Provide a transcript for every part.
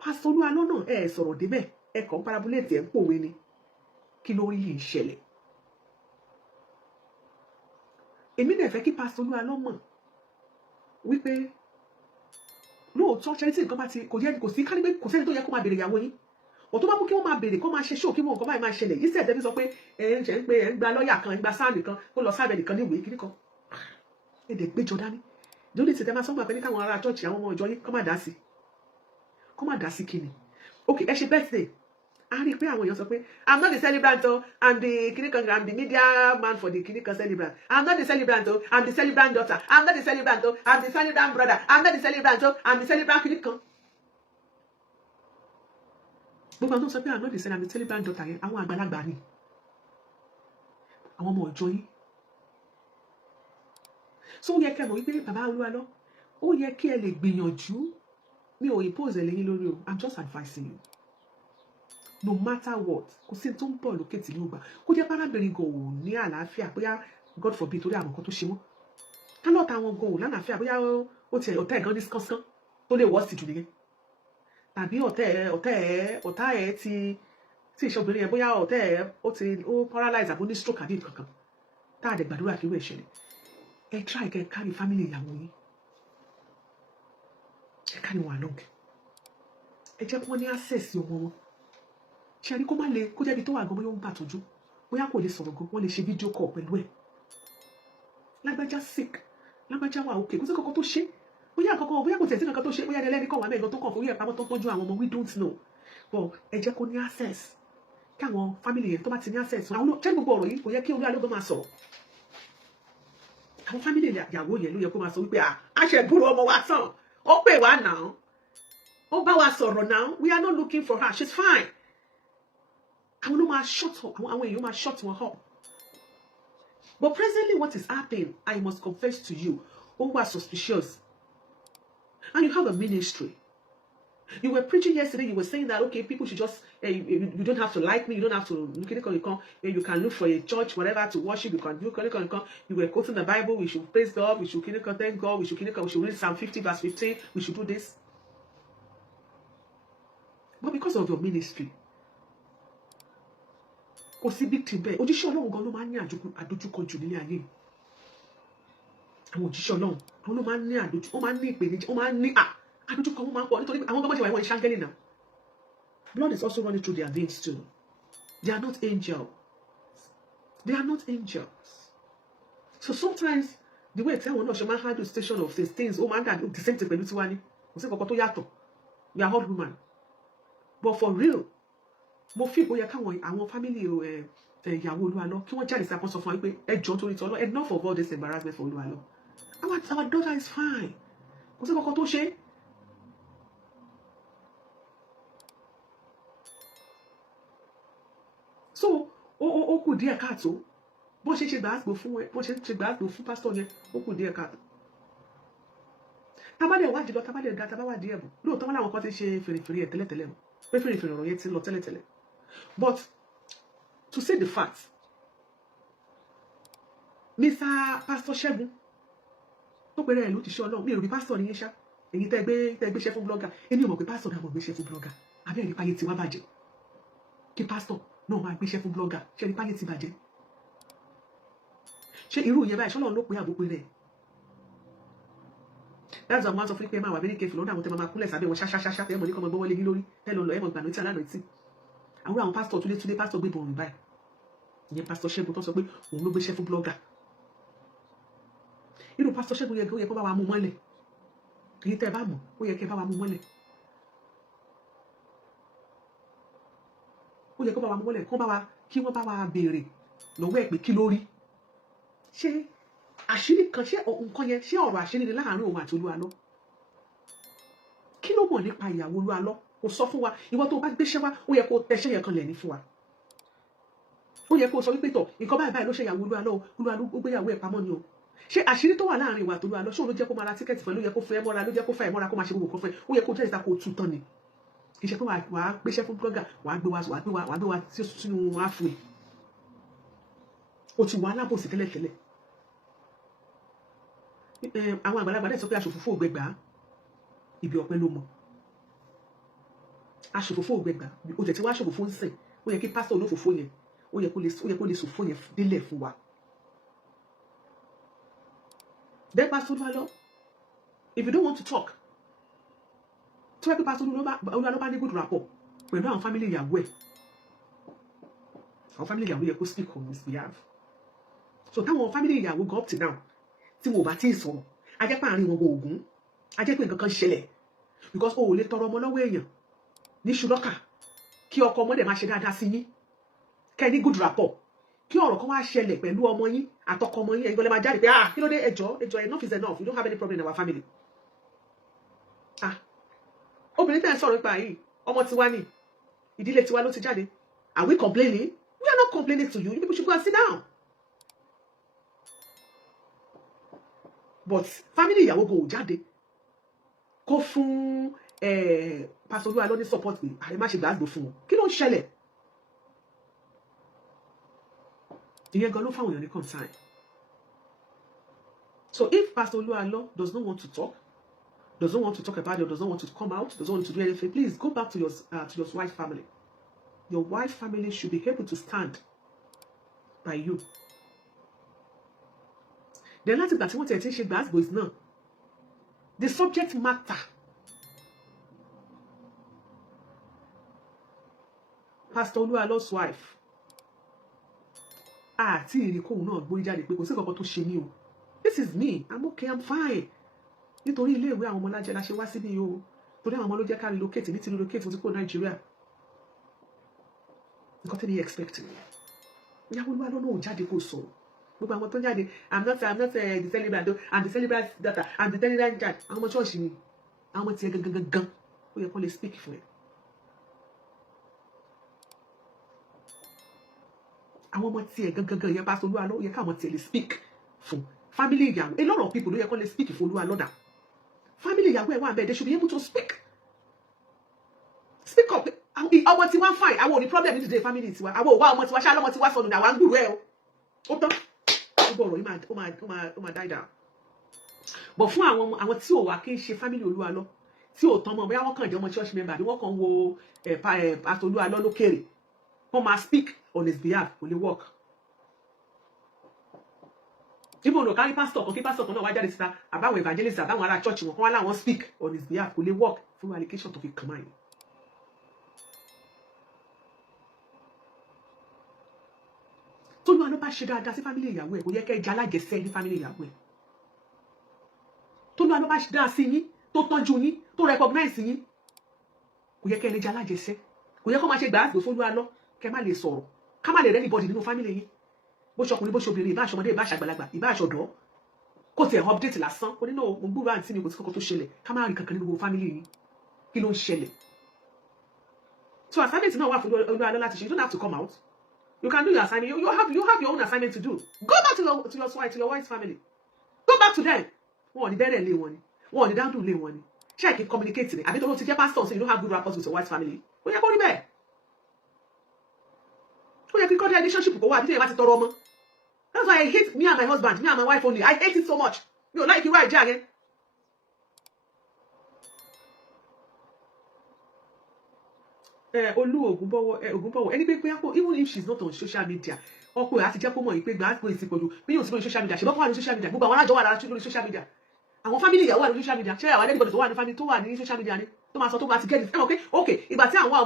Pásítọ̀ Olu Alo náà sọ̀rọ̀ débẹ̀ kàn parabulate ń pòwe ni kí ló rí ń ṣẹlẹ̀. Èmi dẹ̀ fẹ́ kí Pásítọ̀ Olu Alo mọ̀ wípé lóòótọ́ ṣe tí nǹkan bá ti kò sí kálígbé kò sẹ́ni tó yẹ kó máa béèrè ìyàwó yín ọ̀ tó bá mú kí wọ́n máa béèrè kó máa ṣe ṣó kí wọ́n nǹkan báyìí máa ṣẹlẹ̀ yìí sẹ́ẹ̀dẹ́ fi sọ pé ẹ̀ ń gba lọ́ọ̀yà kan ẹ̀ ń gba sáàmì kan kó lọ sáàbẹ̀ nìkan ní ìwé kíní kan ẹ̀dẹ̀ péjọ dání lórí ti tẹ́ máa sọ́gbà pé ní káwọn ará chọ́ọ̀chì àwọn ọmọ ìjọ yín kó má dá sí kíni ok ẹ ṣe birthday a rí i pé àwọn èèyàn sọ pé I'm not the celebrant o I'm the kinikan I'm the media man for the kinikan celebrant I'm not the celebrant o I'm the celebrant daughter I'm not the celebrant o I'm the celebrant brother I'm not the celebrant o I'm the celebrant kinikan. Gbogbo àwọn tó sọ pé I'm not the celebrant I'm the celebrant daughter yẹn àwọn àgbàlagbà ni àwọn ọmọ ọjọ́ yìí. So ó yẹ kẹ́ mọ̀ wípé bàbá Olu Alo ó yẹ kí ẹ lè gbìyànjú mi ò impose ẹlẹ́yìn lórí o I'm just advising you. No matter what kò sí tó ń bọ̀ lókè tí ló gbà kó jẹ́ párábìnrin gan ò ní àlàáfíà bóyá God forbid torí àwọn kan tó ṣe wọ́n ká lọ́ọ̀ta àwọn gan ò lálàáfíà bóyá ó tiẹ̀ ọ̀tá ẹ̀ gan ní kánsán tó lè wọ́ sí jù nìyẹn tàbí ọ̀tá ẹ̀ tí ìṣe obìnrin yẹn bóyá ọ̀tá ẹ̀ ó paralyze àbó ní stroke àbí kankan tá a dẹ̀ gbàdúrà kí wọ́n ṣẹlẹ̀ ẹ try kẹ́ carry family ìyàwó yín ẹ carry wọn along ẹ jẹ́ kí wọ́n ní access sí ọmọ wọn ṣe àrí kó má le kó jẹ́bi tó wà gan bóyá ó ń bàtọ́jú bóyá kò lè sọ̀rọ̀ gan wọ́n lè ṣe fídíò call pẹ̀lú ẹ̀ lágbájá sick lágbájá wà òkè kó sí kankan tó ṣe bóyá kò tẹ̀ sí kankan tó ṣe bóyá ẹlẹ́ni kan wà mẹ́gan tó kàn fún yẹ̀ pamọ́ tó tọ́jú àwọn ọmọ we don't know but ẹ jẹ́ kó ní access kí àwọn family yẹn tó bá ti ní access àwọn ṣẹ́ gbogbo ọ̀rọ̀ yìí kò yẹ kí Olu Alo gan máa sọ̀rọ̀ àwọn family ìyàwó yẹn ló yẹ kó máa sọ wípé àṣẹ̀bùrù ọmọ wa tán ó pè wá náà ó bá wa sọ̀rọ̀ náà we are not looking for her she's fine. Àwọn ló máa shut up àwọn èèyàn máa shut wọn up. But presently what is happening I must confess to you ó wà suspicious and you have a ministry. You were preaching yesterday you were saying that okay people should just you don't have to like me you don't have to you can look for a church whatever to worship you can do you were quoting the Bible we should praise God we should thank God we should read Psalm 50 verse 15 we should do this. But because of your ministry kò sí big thing bẹ́ẹ̀ òjíṣẹ́ Ọlọ́run gan ló máa ń ní àdójúkọ jù nílé ayé àwọn òjíṣẹ́ Ọlọ́run àwọn ló máa ń ní ó máa ń ní ìpèníjà ó máa ń ní àdójúkọ wọn máa ń pọ̀ nítorí àwọn gbọ́dọ̀ wà wọ́n ní ṣáńgẹ́lì náà blood is also running through their veins too they are not angels so sometimes the way tí àwọn náà ṣe máa ń handle station of these things ó máa ń dà the same thing pẹ̀lú tiwa ni kò sí kankan tó yàtọ̀ we are all human but for real mo fi bóyá káwọn àwọn family ìyàwó Olu Alo kí wọ́n jáde sí àkọsọ fún wa pé ẹ jọ̀ọ́ torí tọ́lọ́ enough of all this embarrassment for Olu Alo our daughter is fine kò sí kankan tó ṣe. So ó kù díẹ̀ káàtó bó ṣe gbàgbó fún pásítọ̀ yẹn ó kù díẹ̀ káàtó. Tábàdẹ̀ wádìí lọ tábàdẹ̀ ga tábàwádìí ẹ̀bùn lóòótọ́ wọn làwọn kan ti ṣe fèrèfèrè ẹ̀ tẹ́lẹ̀tẹ́lẹ̀ pé fèrèfèrè ọ̀rọ̀ yẹn ti lọ tẹ́lẹ̀tẹ́lẹ̀ but to say the fact Mr. Pastor Ṣẹ́gun tó pèrè ẹ̀ ló ti ṣe Ọlọ́run mi ò rí pásítọ̀ nìyẹn ṣá èyí tẹ́ gbéṣẹ́ fún blogger èmi ò mọ̀ pé pásítọ̀ náà mọ̀ gbéṣẹ́ fún blogger àbí ẹ̀rí páyé ti wá bàjẹ́ kí pásítọ̀ náà máa gbéṣẹ́ fún blogger ṣé ẹ̀rí páyé ti bàjẹ́ ṣé irú ìyẹn báyìí ṣọ́lọ́run ló pé àbúpé rẹ̀ that's why wọ́n sọ fún pé máa wà very careful lọ́dọ̀ àwọn tẹ́ máa kúnlẹ̀ sábẹ́ wọn ṣáṣáṣáṣá tẹ́ mọ̀ ní kọ́ mọ gbọ́wọ́lé yín lórí ẹ lọ ẹ mọ̀ gbà lótí alánà tí àwọn pásítọ̀ túlé pásítọ̀ gbé bọ̀rùn báyìí ìyẹn pásítọ̀ Ṣẹ́gun tó sọ pé òun ló gbéṣẹ́ fún blogger irú pásítọ̀ Ṣẹ́gun yẹn ó yẹ kó bá wa mú mọ́lẹ̀ èyí tẹ́ bá mọ̀ ó yẹ kẹ́ bá wa mú mọ́lẹ̀ ó yẹ kó bá wa mú mọ́lẹ̀ kí wọ́n bá wa béèrè lọ́wọ́ ẹ̀ pé kí ló rí ṣé àṣírí kan ṣé nǹkan yẹn ṣé ọ̀rọ̀ àṣírí ni láàárín òun àti Olu Alo kí ló mọ̀ nípa ìyàwó Olu Alo kò sọ fún wa ìwọ tó bá gbéṣẹ́ wá ó yẹ kó tẹṣẹ́ yẹn kan lẹ̀ ní fún wa ó yẹ kó sọ wípé tọ̀ nǹkan báyìí ló ṣe ìyàwó Olu Alo ó gbéyàwó ẹ̀ pamọ́ ni o ṣé àṣírí tó wà láàárín ìwà àti Olu Alo ṣé òun ló jẹ́ kó máa ra tíkẹ́ẹ̀tì fún ẹ ló yẹ kó fẹ́ mọ́ra ló jẹ́ kó fẹ́ mọ́ra kó máa ṣe gbogbo kan fún ẹ ó yẹ kó jẹ́ ìta kó tú tán ni kì í ṣe pé wàá gbéṣẹ́ fún blogger wàá gbé wa sínú àfù ẹ̀ o ti wà alábòsí tẹ́lẹ̀tẹ́lẹ̀ àwọn àgbàlagbà dẹ̀ sọ pé aṣòfófó ògbẹgbà ibi ọpẹ́ ló mọ aṣòfófó ògbẹgbà o tẹ̀ tí wá aṣòfófó ń sìn ó yẹ kí pásítọ̀ olófòfó yẹn ó yẹ kó lè sòfó yẹn délẹ̀ fún wa. Then Pastor Olu Alo, if you don't want to talk, tí wọ́n pẹ́ Pastor Olu Alo bá ní good rapport pẹ̀lú àwọn family ìyàwó ẹ̀, àwọn family ìyàwó yẹ kó speak on his behalf. So táwọn family ìyàwó go up to now tí wọn ò bá tí ì sọ̀rọ̀ a jẹ́ pé àárín wọn kò ògún a jẹ́ pé nǹkan kan ṣẹlẹ̀ because o ò lè tọrọ ọmọ lọ́wọ́ èèyàn ní ṣùlọ́kà kí ọkọ ọmọdé máa ṣe dáadáa sí yín kẹ́ ní good rapport kí ọ̀rọ̀ kan wá ṣẹlẹ̀ pẹ̀lú ọmọ yín àtọkọ ọmọ yín ẹ̀yin gbọ́dọ̀ máa jáde pé kí ló dé ẹjọ́ enough is enough we don't have any problem in our family. Obìnrin tẹ́ ẹ sọ̀rọ̀ nípa yìí ọmọ tiwa ni ìdílé tiwa ló ti jáde. Are we complaining? We are not complaining to you. You people should go and sit down. But family ìyàwó go jáde kó fún Pastor Olu Alo ní support pé àrẹ má ṣe gbàgbó fún wọn kí ló ń ṣẹlẹ̀. ìyẹn gan ló fáwọn èèyàn ní concern. So if Pastor Olu Alo does not want to talk, does not want to talk about it, does not want to come out, does not want to do anything, please go back to your wife's family. Your wife's family should be able to stand by you. Then láti gbà tí wọ́n tẹ̀ tí ń ṣe gbàgbó is náà the subject matter. Pastor Olu Alo's wife àti ìrìnkóhùn náà gbórí jáde pé kò sí kankan tó ṣe mí o, this is me, I'm okay, I'm fine. Nítorí ilé ìwé àwọn ọmọlájẹ la ṣe wá síbí o, torí àwọn ọmọ ló jẹ́ ká relocate ní ti relocate ti kó Nàìjíríà. Nǹkan tẹ́lẹ̀ expect me. Ìyàwó Olu Alo náà jáde kó sọ̀rọ̀. Gbogbo àwọn tó jáde I'm not the celebrant, I'm the celebrant daughter, I'm the celebrant child. Àwọn ọmọ church ni àwọn ọmọ tiẹ̀ gangan ó yẹ kó lè speak fún ẹ. Àwọn ọmọ tiẹ̀ gangan yẹn Pastor Olu Alo yẹ káwọn tiẹ̀ lè speak fún family ìyàwó. A lot of people ló yẹ kó lè speak fún Olu Alo dà. Family ìyàwó ẹ̀ wà bẹ́ẹ̀ they should be able to speak up. Ọmọ tiwa fine àwọn ò ní problem nídìí family tiwa àwọn ò wá ọmọ tiwa ṣá lọ́mọ tiwa sọnù ní àwọn àgbùrú ẹ̀ o ó tán gbogbo ọ̀rọ̀ yìí ó máa die down. But fún àwọn tí ò wá kí n ṣe family Olu Alo tí ò tán mọ́ bóyá wọ́n kàn jẹ́ ọmọ church member àbí wọ́n kàn wo Pastor Olu Alo lókèrè wọ́n máa speak on his behalf kò lè work. Even though kárí pastor kan kí pastor kan náà wá jáde síta àbáwọn evangelist àbáwọn ará church wọn kán wá láwọn speak on his behalf kò lè work fún allocation tó fi kàn máa yìí. Tólu Alo bá ṣe dáadáa sí family ìyàwó ẹ̀ kò yẹ kẹ́ ẹ jẹ́ alájẹsẹ́ ní family ìyàwó ẹ̀. Tólu Alo bá ṣe dáadáa sí yín tó tọ́jú yín tó recognize yín kò yẹ kẹ́ ẹ lè jẹ́ alájẹsẹ́ kò yẹ kó máa ṣe gbàgbọ́ fún Olu Alo kẹ́ má lè sọ̀rọ̀ ká má lè rẹ́ anybody nínú family yín bó ṣọkùnrin bó ṣobìnrin ìbá aṣọmọdé ìbá aṣàgbàlagbà ìbá aṣọ̀dọ́ kó tiẹ̀ update lásán kó nínú mo gbúrò àǹtí mi kò sí kankan tó ṣẹlẹ̀ ká má rí kankan nínú gbogbo family yín kí ló ń ṣẹlẹ̀. So assignment náà wà fún Olu Alo láti ṣe you don't have to come out. You can do your assignment. You have your own assignment to do. Go back to your wife's family. Go back to them. Wọ́n ní bẹ̀rẹ̀ lé wọn ni. Wọ́n ní dáńdùn lé wọn ni. Ṣé ẹ kì í communicate ni? Àbí tó ló ti jẹ́ pastor so you don't have good rapport with your wife's family. Ó yẹ kó rí bẹ́ẹ̀. Ó yẹ kí kọ́ relationship kó wà àbí tó yẹ bá ti tọrọ ọmọ. That's why I hate me and my husband, me and my wife only. I hate it so much. Mi ò like irú àìjẹ́ yẹn. Ògúnbọ̀wọ̀ ẹni pé even if she's not on social media ọkọ ẹ̀ àti jẹ́ kó mọ̀ yìí pé gbàgbọ́ ìsìnkọ̀jù bí yóò sí lórí social media ṣe bọ́kọ́ wà ní social media gbogbo àwọn alájọ wà lórí social media àwọn family ìyàwó wà lórí social media ṣé àwọn ẹlẹ́gbẹ̀dẹ̀ tó wà ní family tó wà ní social media ni tó máa sọ tó bá ti gẹ́gẹ́ ok ok ìgbà tí àwọn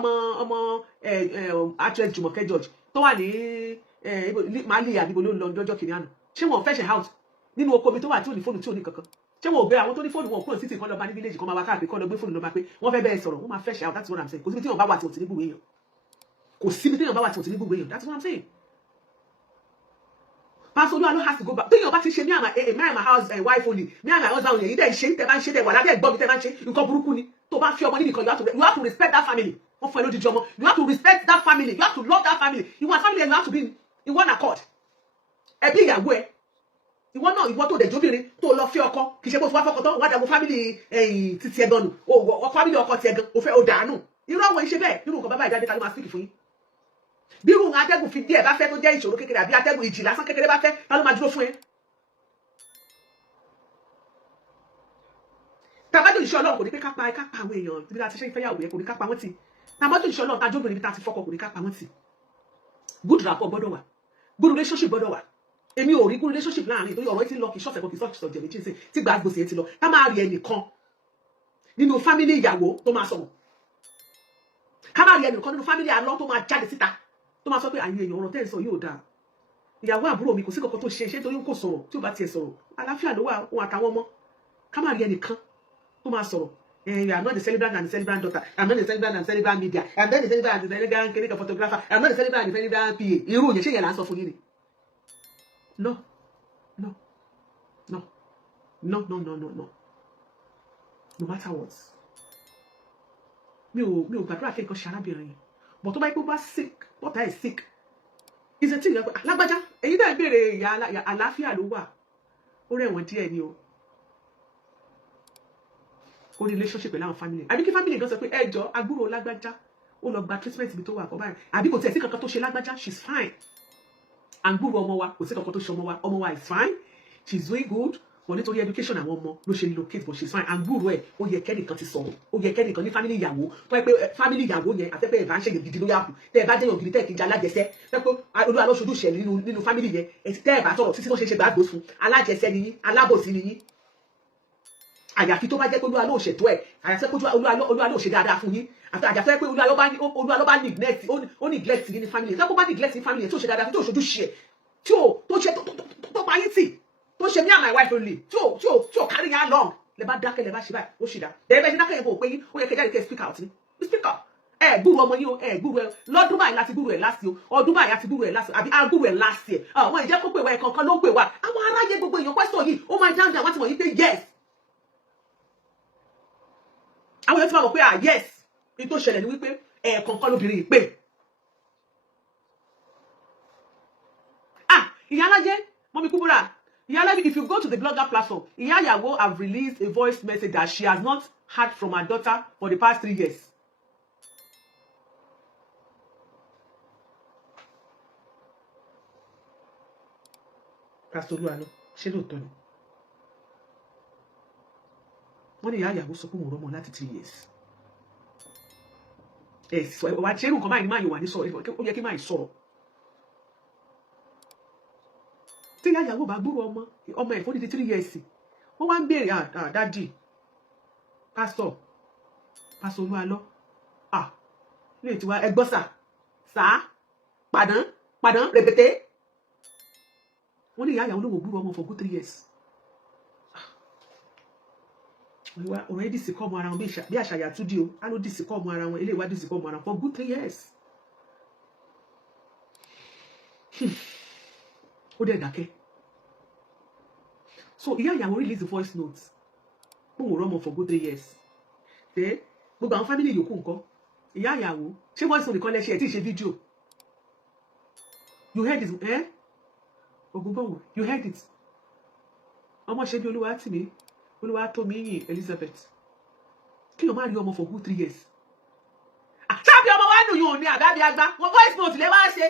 ọmọ actress Jùmọ̀kẹ́ George tó wà ní Mali àdìbò ló ń lọ lọ́jọ́ kìnìún àná ṣé wọn fẹ́ ṣe house nínú oko mi tó wà tí ò ní fóònù tí ò ní kankan ṣé wọn ò gbé àwọn tó ní fóònù wọn kúrò títì kan lọ bá ní village kan máa wá káàkiri kan lọ gbé fóònù lọ bá pé wọ́n fẹ́ bẹ́ẹ̀ sọ̀rọ̀ wọ́n máa fẹ́ ṣe out that's what I'm saying kò síbi tí wọ́n bá wà tí ò ti ní gbùgbé èèyàn kò síbi tí wọ́n bá wà tí ò ti ní gbùgbé èèyàn that's what I'm saying. Pastor Olu Alo has to go back téèyàn bá ti ṣe me and my house wife only me and my husband only èyí dẹ̀ ṣe tẹ́ bá ń ṣe tẹ́ wà lábẹ́ ẹ̀gbọ́n mi tẹ́ bá ń ṣe nǹkan burúkú ni tó bá fi ọmọ níbi kan you have to respect that family wọ́n fún ẹ lójijì ọmọ you have to respect that family you have to love that family ìwọ family you have to be in one accord ẹbí ìyàwó ẹ ìwọ náà ìwọ tó dẹ̀ jóbìnrin tó lọ fi ọkọ kì í ṣe bó ti wá fọkọ tán wá dàgbò family titi ẹgan nù family ọkọ ti ẹgan ò fẹ́ ò dànù irú àwọn iṣẹ́ bẹ́ẹ̀ irú nǹkan bàbá ìjáde ta ló máa speak fún yín bí irú atẹ́gùn fi díẹ̀ bá fẹ́ tó jẹ́ ìṣòro kékeré àbí atẹ́gùn ìjì lásán kékeré bá fẹ́ ta ló máa dúró fún ẹ. ìṣẹ́ Ọlọ́run kò ní pé ká pa àwọn èèyàn bí láti ṣe ìfẹ́yàwó yẹn kò ní ká pa wọ́n tì tàmọ́tò ìṣẹ́ Ọlọ́run tájú obìnrin bí tá ti fọ́kọ kò ní ká pa wọ́n tì. Good rapport gbọ́dọ̀ wà, good relationship gbọ́dọ̀ wà. Èmi ò rí good relationship láàrin tó yọ ọ̀rọ̀ tí ń lọ kì í ṣọ̀fẹ́ kò kì í ṣọ̀fẹ́ jẹ̀mí jíǹsì tí gbà gbòsì yẹn ti lọ ká máa rí ẹnìkan nínú fámílì ìyàwó tó máa sọ̀rọ̀, ká máa rí ẹnìkan nínú fámílì àlọ́ tó máa jáde síta tó máa sọ pé àyè èèyàn ọ̀rọ̀ tẹ́ ẹ̀ sọ yóò dáa. Ìyàwó àbúrò mi kò sí kankan tó ṣe torí kò sọ̀rọ̀ tí ò bá tiẹ̀ sọ̀rọ̀ àlàáfíà ló wà òun àtàwọn ọmọ, ká máa rí ẹnìkan tó máa sọ̀rọ̀. You are not the celebrant and the celebrant daughter. I'm not the celebrant and the celebrant media. I'm not the celebrant and the celebrant clinical photographer. I'm not the celebrant and the celebrant PA. Irú yẹn ṣé yẹn là ń sọ fún yín ni? No, no, no, no, no, no, no, no. No matter what. Mi ò gbàdúrà kí nǹkan ṣe arábìnrin yẹn. But tó bá yẹ kó bá sick, bọ́tà ẹ̀ sick. Is a thing lágbájá. Èyí náà béèrè ìyá àlàáfíà ló wà. Ó rẹ̀wọ̀n díẹ̀ ni o. Ó ní relationship pẹ̀lú àwọn family. Àbí kí family gan sọ pé ẹjọ́ àbúrò lágbájá ó lọ gba treatment bí tó wà kọ́ báyìí. Àbí kò tiẹ̀ sí kankan tó ṣe lágbájá, she's fine. Àbúrò ọmọ wa kò sí kankan tó ṣe ọmọ wa is fine, she's doing good. Wọ́n nítorí education àwọn ọmọ ló ṣe relocate but she's fine. Àbúrò ẹ̀ ó yẹ kẹ́nìkan ti sọ̀rọ̀, ó yẹ kẹ́nìkan ní family ìyàwó tó yẹ pé family ìyàwó yẹn àtẹ́pẹ́ ẹ̀ bá ń ṣe gidi ló yà kù tẹ́ ẹ bá jẹ́yàn gidi tẹ́ ẹ̀ kí n jẹ́ alájẹsẹ́ tẹ́ pé Olú Alo ṣojú ìṣẹ̀lẹ̀ nínú family yẹn tẹ́ ẹ̀ bá sọ̀rọ̀ títí tó ṣe gbàgbó fún alájẹsẹ́ ni yín, alábòsí ni yín. Àyàfi tó bá jẹ́ pé Olú Alo ṣètò ẹ̀, àyàfi pé Olú Alo ṣe dáadáa fún yín, àyàfi pé Olú Alo bá neglect ó neglect ní family yẹn tó bá neglect ní family yẹn tó ṣe dáadáa tó ṣojú ṣe tí ó ṣe tó pa yín tì tó ṣe me and my wife only tí ó carry yín along lè bá dákẹ́ lè bá ṣe báyìí ó ṣì dá dẹ́gbẹ́ ṣe dákẹ́ yẹn kò pé yín ó yẹ kẹ́ jáde kẹ́ speak out ní speak out gbúrú ọmọ yín o gbúrú ẹ lọ́dún báyìí láti gbúrú ẹ láti o ọdún báyìí láti gbúrú ẹ láti àbí agbúrú ẹ láti ẹ àwọn ìjẹ́ kó pè wá ẹ̀kankan ló ń pè wá àwọn aráyé gbogbo èèyàn question yìí ó máa dáhùn àwọn tí wọ́n yí pé yes àwọn èèyàn ti máa mọ̀ pé yes ní tó ṣẹlẹ̀ ní wípé ẹ̀ẹ̀kankan lóbìnrin yìí pè Iyalaje Mọ́mí Kúbúrà Iyalaje, if you go to the blogger platform, Ìyàwó have released a voice message that she has not heard from her daughter for the past 3 years. Pastor Olu Alo, ṣé lóòótọ́ ni? Wọ́n ní Ìyàwó sọ pé òun rọ́mọ láti 3 years. Wà á ṣe irú nǹkan báyìí ní máa yóò wà ní sọ̀rọ̀, ó yẹ kí máa sọ̀rọ̀. Tí Ìyàwó bá gbúrò ọmọ ẹ̀ fún 3 years, wọ́n wá ń béèrè dádì, Pastor Olu Alo, ilé ìtiwá ẹgbọ́sà, pàdán, rẹpẹtẹ. Wọ́n ní Ìyàwó ló wò gbúrò ọmọ for good 3 years. Ọ̀rọ̀ ẹ̀ dìsí kọ́ ọmọ ara wọn bí àṣàyà túdí o, á ló dìsí kọ́ ọmọ ara wọn, ilé ìwà dìsí kọ́ ọmọ ara wọn for good 3 years. Ó dẹ̀ dákẹ́. So Ìyàwó release the voice notes. Pé òun rọ́mọ for good 3 years. Gbogbo àwọn family yòókù nǹkan. Ìyàwó ṣé voice note nìkan lẹ́ṣẹ̀ ẹ̀ tí ì ṣe fídíò. You heard it, Ògúnbọ̀wọ̀, you heard it. Ọmọ ṣe bí Olúwatómiyìn Elizabeth. Kí ló máa rí ọmọ for good 3 years? Ṣáàbí ọmọ wa nù yóò ní àbábí agbá. Wọ́n voice note lè wá ṣe.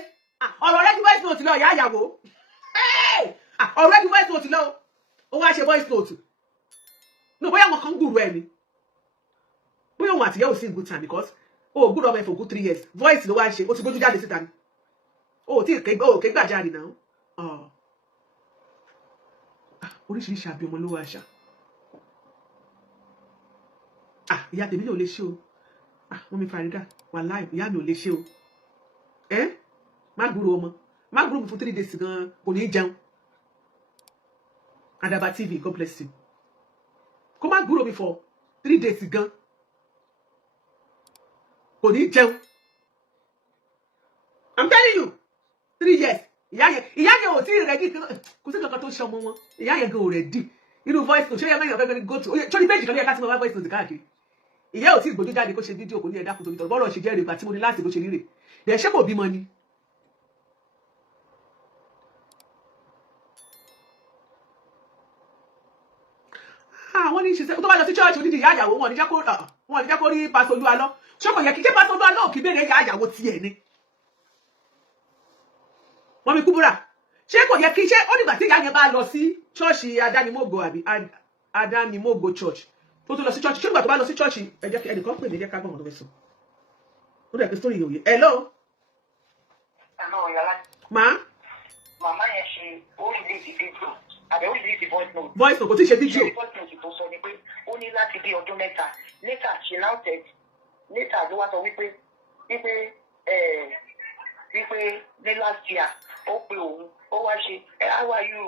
Ọ̀rọ̀ rẹ̀ ju voice note lọ Ìyàwó. Ọ̀rọ̀ rẹ̀ ju voice note lọ. Ó wá ṣe voice note. No, bóyá wọn kan gbúrú ẹ ni. Bóyá wọn àtìyẹ́ ò sí in good time because ó gbúrú ọmọ ẹ for good 3 years. Voice ló wá ṣe, ó ti gbójú jáde síta ni. Ó tí ké gbàjáde náà. Oríṣiríṣi àbí ọmọ ló wá ṣá. Ìyá tèmi náà ò lè ṣe o. Wọ́n mi Farida, wàláhì ìyá mi ò lè ṣe o. Má gbúrú ọmọ. Má gbúrú mi fún 3 days gan kò ní jẹun. Adaba TV, God bless you. Kó má gbúrò mi for 3 days gan kò ní jẹun. I'm telling you 3 years. Ìyá yẹn ò tí ì ready kò sí kankan tó ṣe ọmọ wọn. Ìyá yẹn gan ò ready. Irú voice note ṣé yẹn mẹ́yàn fẹ́ go to ṣé ní page kan ní ẹ̀ka tí mo bá voice note káàkiri. Ìyá ò tí ì gbójú jáde kó ṣe fídíò kò ní ẹ̀dá kò tó bọ́ọ̀rọ̀ ṣe jẹ́ rèébà tí mo ní láti bó ṣe rí rè. Dẹ̀ ṣé kò bímọ ni. Wọ́n ní ṣiṣẹ́ tó bá lọ sí church onídìí Ìyàwó wọn ní jẹ́ kó rí Pastor Olu Alo. Ṣé kò yẹ kí Pastor Olu Alo kì í béèrè Ìyàwó tiẹ̀ ni? Mọ́mí Kúbúrà ṣé kò yẹ kí ó nígbà tí ìyá yẹn bá lọ sí church Adánimógo àbí Adánimógo church ó tó lọ sí church ṣé nígbà tó bá lọ sí church ẹ jẹ́ kí ẹnìkan pè mí jẹ́ ká gbọ́n tó fẹ́ sọ ó dẹ̀ pé story yìí òye hello. Hello, Iyalaje. Ma. Màmá yẹn ṣe ó release video àbẹ̀ ó release voice note. Voice note kò tí ì ṣe fídíò. Voice note tó sọ ni pé ó ní láti bí ọdún mẹ́ta later she now said later ló wá sọ wípé ní last year ó pe òun ó wá ṣe how are you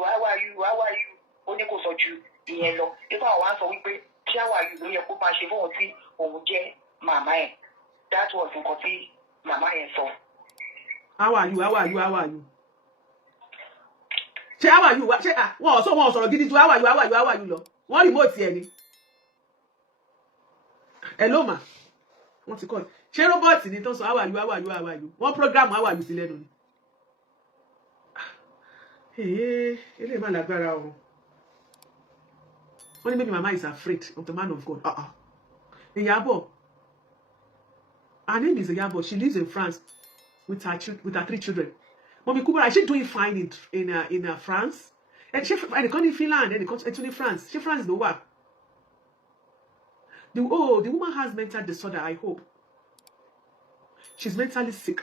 ó ní kò sọ ju ìyẹn lọ nípa àwọn wá sọ wípé ṣé how are you ló yẹ kó máa ṣe fóun tí òun jẹ́ màmá ẹ̀ that was nǹkan tí màmá yẹn sọ. How are you? Ṣé how are you? Ṣé wọ́n sọ̀rọ̀ gidi ju how are you lọ? Wọ́n remote ẹ̀ ni. Hello ma. Wọ́n ti kọ́. Ṣé robot ni tó ń sọ how are you? Wọ́n program how are you sí lẹ́nu ni. Eléyìí máa lágbára o. Wọ́n ní maybe mama is afraid of the man of God. Ìyàbọ̀. Her name is Iyalaje. She lives in France with her 3 children. Mommy Kubara, is she doing fine in France? And she in Finland and in France. She France no work. The woman has mental disorder, I hope. She's mentally sick.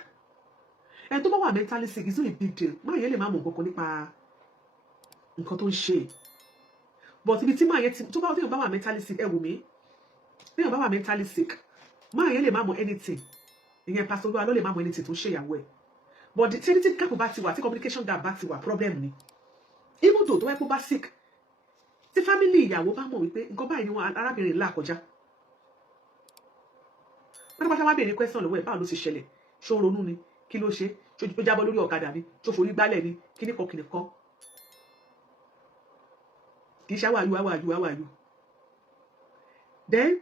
And to be mentally sick is not a big deal. Ma yele ma mo nǹkan nípa nǹkan tó ń ṣe. But ibi tí ma yẹ tó bá mentally sick ẹ wò mí. Bí ó bá mentally sick. Ma yele ma mo anything. Ìyẹn Pastor Olu Alo lè ma mo anything tó ṣe ìyàwó ẹ̀. But the anything gap bá ti wà, tí communication gap bá ti wà, problem ni. Even though tó wá bá sick. Tí family ìyàwó bá mọ̀ wípé nǹkan báyìí ni wọ́n arábìnrin là kọjá. Wọ́n bá ṣe wá béèrè question lọ́wọ́ ẹ̀ báwo ló ṣe ṣẹlẹ̀. Ṣó ronú ni, kí ló ṣe? Ṣó jábọ́ lórí ọ̀kadà ni, ṣó forí gbálẹ̀ ni, kíní kan. Kì í ṣe how are you. Then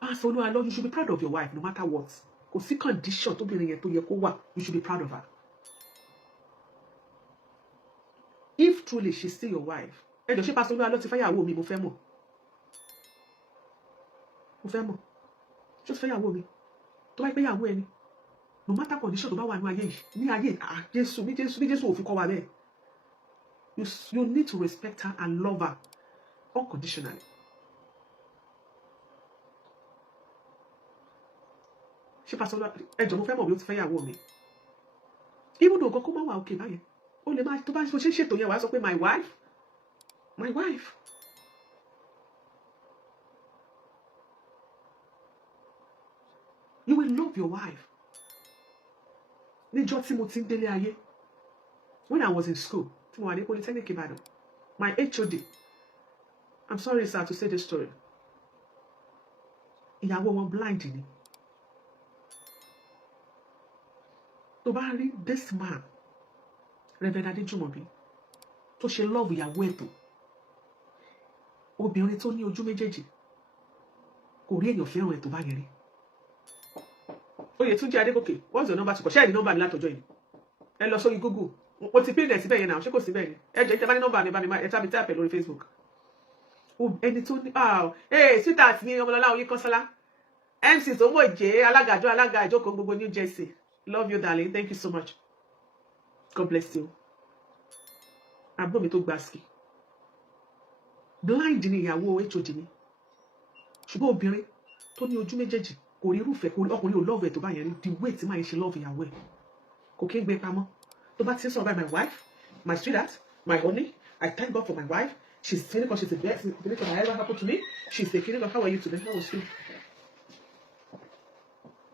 Pastor Olu Alo, you should be proud of your wife no matter what. Kò sí condition tóbìnrin yẹn tó yẹ kó wà, you should be proud of her. If truly she's still your wife, ẹ jọ̀ọ́ ṣé Pastor Olu Alo ti fẹ́yàwó mi mo fẹ́ mọ̀. Ṣé ó ti fẹ́yàwó mi? Tó bá pé yàwó ẹni. No matter condition tó bá wà ní ayé yìí, ní ayé Jésù ò fi kọ́ wa bẹ́ẹ̀. You need to respect her and love her unconditionally. Ṣé Pastor Olu ẹ jọ̀ọ́ mo fẹ́ mọ̀ bí ó ti fẹ́yàwó mi. Even though kó má wà okay báyẹn. Ó lè máa tó bá ṣe ṣètò yẹn wá sọ pé my wife. You will love your wife. Níjọ́ tí mo ti ń délé ayé. When I was in school, tí mo wà ní Polytechnic Ìbàdàn, my HOD, I'm sorry sir to say this story. Ìyàwó wọn blind ni. Tó bá rí this man, Reverend Adéjùmọ̀bí, tó ṣe love ìyàwó ẹ̀ tó. Obìnrin tó ní ojú méjèèjì, kò rí èèyàn fẹ́ràn ẹ̀ tó bá yẹn rí. Oyètúnjí Adégòkè, what's your number to call? Share the number mi látọjọ́ yìí. Ẹ lọ sórí Google. O ti pin net síbẹ̀ yẹn náà, ṣé kò síbẹ̀ ni? Ẹ jẹ́ ìjọba ní number mi bá mi ẹ tàbí tap lórí Facebook. Ẹni tó ní sweetheart ní Ọmọlọ́lá Oyèkọ́sọ́lá. MC tó wò jẹ́ alága ìjókòó gbogbo New Jersey. Love you darling. Thank you so much. God bless you. Àbúrò mi tó gba ski. Blind ni ìyàwó HOD ni. Ṣùgbọ́n obìnrin tó ní ojú méjèèjì kò rí irúfẹ́ ọkùnrin ò love ẹ̀ tó bá yẹn rí the way tí máa ń ṣe love ìyàwó ẹ̀. Kò kí ń gbé pamọ́. Tó bá ti ń sọ̀rọ̀ by my wife, my sweetheart, my honey, I thank God for my wife. She's feeling because she's the best thing that ever happened to me. She's the king of how are you today? How was you?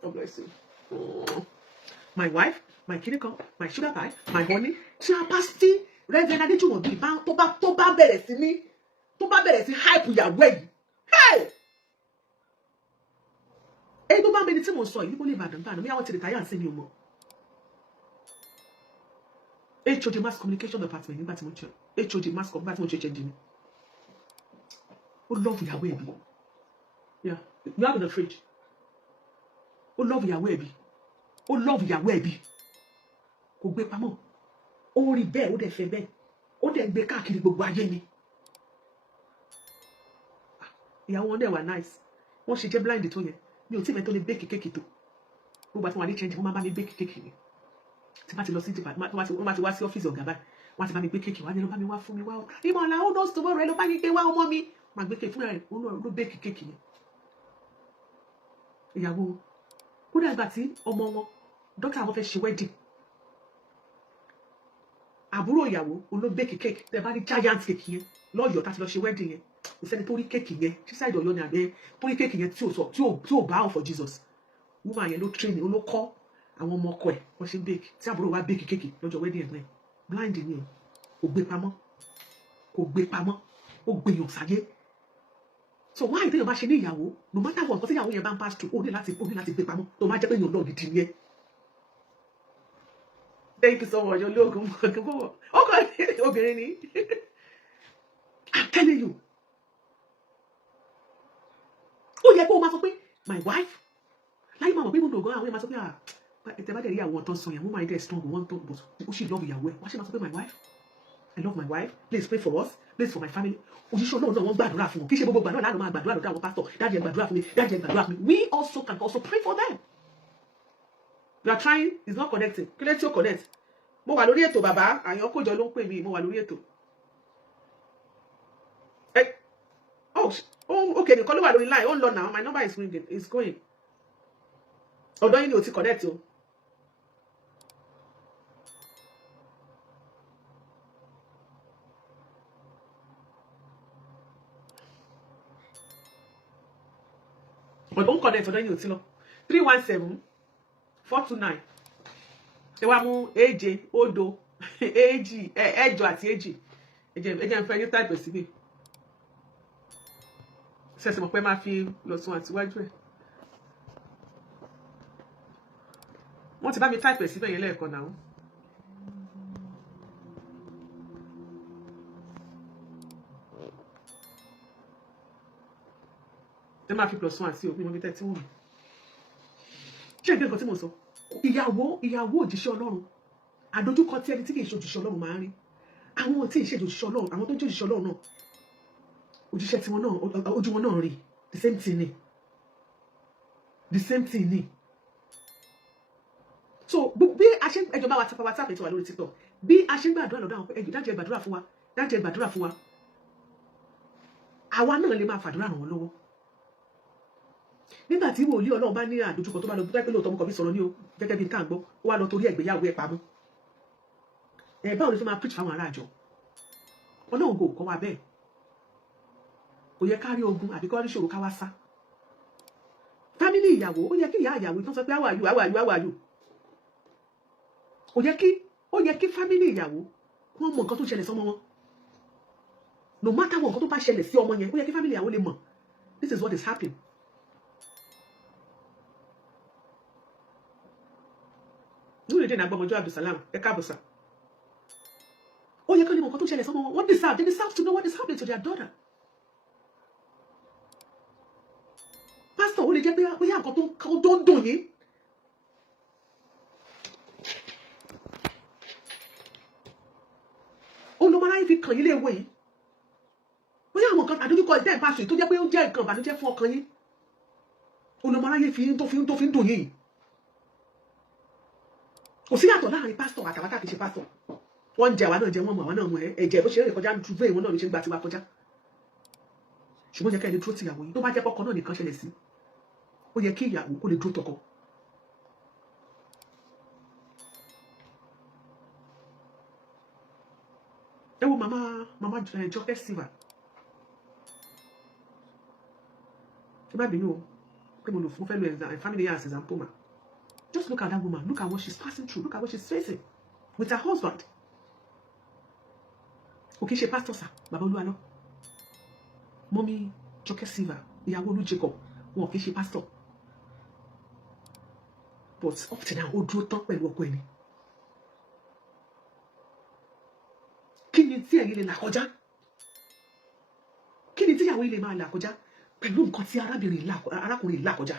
God bless you. Oh. My wife, my kinikan, my sugar pie, my honey. Tí a bá sí Reverend Adéjùmọ̀bí tó bá bẹ̀rẹ̀ sí hype ìyàwó yìí. Hey! Èyí tó bá mẹni tí mo sọ yìí níbo lè Ìbàdàn bá mi àwọn ti retire sí mi ò mọ̀. HOD mass communication department nígbà tí mo ṣe HOD mass communication nígbà tí mo ṣe change ni. Ó love ìyàwó ẹ̀ bí. Yeah, you have in the fridge. Ó love ìyàwó ẹ̀ bí. Ó love ìyàwó ẹ̀ bí. Kò gbé pamọ́. Ó rí bẹ́ẹ̀, ó dẹ̀ fẹ́ bẹ́ẹ̀. Ó dẹ̀ gbé káàkiri gbogbo ayé ni. Ìyàwó wọn dẹ̀ wà nice. Wọ́n ṣe jẹ́ blind tó yẹn. Mi ò tí mẹ́ tó lè bake kéèkì tó. Gbogbo àti wọn àdé change, wọ́n máa bá mi bake kéèkì ni. Tí bá ti lọ sí wọ́n máa ti wá sí ọ́fíìsì ọ̀gá báyìí. wọ́n ti bá mi gbé kéèkì wá ní ló bá mi wá fún mi wá ìmọ̀lá ó lọ sọ̀rọ̀ rẹ ló bá mi gbé wá ọmọ mi máa gbé kéèkì fúnra rẹ̀ ó ló bẹ́ẹ̀kì kéèkì yẹn. Ìyàwó kódà ìgbà tí ọmọ wọn dókítà wọn fẹ́ ṣe wedding àbúrò ìyàwó olóbẹ́ẹ̀kì kéèkì tẹ bá ní giant kéèkì yẹn lọ́yọ̀ọ́ tá ti lọ ṣe wedding yẹn kò sẹ́ni tó rí kéèkì yẹn ṣíṣàìdì Ọ̀yọ́ ni àbẹ́ tó rí kéèkì yẹn tí ò bá ọ̀ for Jesus woman yẹn ló train ló kọ́ àwọn ọmọ ọkọ ẹ̀ wọ́n ṣe ń bake tí àbúrò wa bake kéèkì lọ́jọ́ wedding ẹ̀ blind ni o kò gbé pamọ́ ó gbèyàn sáyé. So why téèyàn bá ṣe ní ìyàwó no matter what nǹkan tí ìyàwó yẹn bá ń pass through ó ní láti gbé pamọ́ tó máa jẹ́ pé èèyàn náà gidi ni ẹ. Thank you so much olóògùn ọkọ obìnrin ni I'm telling you ó yẹ kó o máa sọ pé my wife láyé máa mọ̀ pé mo dògán àwọn yẹn máa sọ pé ẹ̀tẹ̀ bá dẹ̀ rí àwọn tó ń sọ yẹn wọ́n máa dẹ̀ strong wọ́n tó but ó sì love ìyàwó ẹ̀ wọ́n ṣe máa sọ pé my wife I love my wife please pray for us please for my family òjíṣẹ́ Ọlọ́run náà wọ́n gbàdúrà fún wọn kì í ṣe gbogbo gbàdúrà láàrín máa gbàdúrà lọ́dọ̀ àwọn pásítọ̀ dáàdì ẹ̀ gbàdúrà fún mi dáàdì ẹ̀ gbàdúrà fún mi we also can also pray for them. You are trying it's not connecting kí lè tí ó connect mo wà lórí ètò bàbá àyàn kójọ ló ń pè mí mo wà lórí ètò okay nìkan ló wà lórí line ó ń lọ now my number is ringing it's going ọ̀dọ̀ yín ni ò ti connect o. ọ̀dọ̀ ń connect ọ̀dọ̀ yín ni ò ti lọ 317-429 ẹ wá mú èje òdo èjì ẹ̀jọ àti èjì ẹ̀jẹ̀ ń fẹ́ ní táìpẹ̀ síbí ṣẹ̀ṣẹ̀ mọ̀ pé máa fi lọ sún àtiwájú ẹ̀. wọ́n ti bá mi táìpẹ̀ síbẹ̀ yẹn lẹ́ẹ̀kan náà. ẹ máa fi plus one àti òpin mọ́bí tẹ́tí wọ̀n. ṣé ìgbẹ́ nǹkan tí mo sọ ìyàwó òjíṣẹ́ Ọlọ́run àdójúkọ tí ẹni tí kì í ṣe òjíṣẹ́ Ọlọ́run máa ń rí àwọn tí ì ṣe òjíṣẹ́ Ọlọ́run àwọn tó jẹ́ òjíṣẹ́ Ọlọ́run náà òjíṣẹ́ tiwọn náà ojú wọn náà rí the same thing ni so bí a ṣe ẹjọ bá wa tapa WhatsApp ètò wà lórí TikTok bí a ṣe ń gbàdúrà lọ́dọ̀ àwọn ẹjọ dájẹ́ gbàdúrà fún wa àwa náà lè máa fàdúrà ràn wọ́n lọ́wọ́ nígbà tí wòlíì Ọlọ́run bá ní àdójúkọ tó bá lọ pé lóòótọ́ mọ́kàn mi sọ̀rọ̀ ní o gẹ́gẹ́ bí nǹkan gbọ́ ó wá lọ torí ẹ̀gbéyàwó ẹ̀ pamọ́ báwo ni fẹ́ máa preach fáwọn ará àjọ Ọlọ́run kò kọ́ wa bẹ́ẹ̀ kò yẹ ká rí ogun àbí kó rí ṣòro ká wá sá fámílì ìyàwó ó yẹ kí ìyá ìyàwó tó sọ pé how are you ó yẹ kí fámílì ìyàwó wọ́n mọ nǹkan tó ṣẹlẹ̀ sọ́mọ wọn no matter what nǹkan tó bá ṣẹlẹ̀ sí ọmọ yẹn ó yẹ kí fámílì ìyàwó lè mọ̀ this is what is happening. Nurudeen Agbọmọjọ Abdulsalam ẹ káàbọ̀ sà ó yẹ kí wọ́n lè mọ nǹkan tó ṣẹlẹ̀ sọ́mọ wọn they deserve to know what is happening to their daughter. Pastor ó lè jẹ́ pé bóyá nǹkan tó ń dùn yín olùmọ̀láyé fi kàn yín léèwé yìí bóyá àwọn nǹkan àdójúkọ ìdá ìpasù tó jẹ́ pé ó jẹ́ nǹkan ìbànújẹ́ fún ọkàn yín olùmọ̀láyé tó fi ń dùn yín kò sí yàtọ̀ láàrin pásítọ̀ àtàwọn tá kìí ṣe pásítọ̀ wọ́n ń jẹ àwa náà jẹ wọ́n mọ̀ àwa náà mọ̀ ẹ̀jẹ̀ bó ṣe rìn kọjá ń tu bẹ́ẹ̀ wọn náà ló ṣe ń gba tiwa kọjá ṣùgbọ́n yẹ ká ẹni dúró ti ìyàwó yìí tó bá jẹ́ pọ́kọ náà nìkan ṣẹlẹ̀ sí ó yẹ kí ìyàwó kó lè dúró tọkọ. ẹ wo mama Jọkẹ́ Silva ẹ má bínú o pé mo lò fún fẹ́ lo family as example ma just look at that woman look at what she's passing through look at what she's facing with her husband kò kí ṣe pastor sa bàbá Olu Alo mọ́mí Jọkẹ́ Silva ìyàwó Olú Jacob wọn kì í ṣe pastor but up to now ó dúró tán pẹ̀lú ọkọ ẹni kí ni tí ẹ̀yin lè là kọjá kí ni tí ìyàwó ilé máa là kọjá pẹ̀lú nǹkan tí arákùnrin là kọjá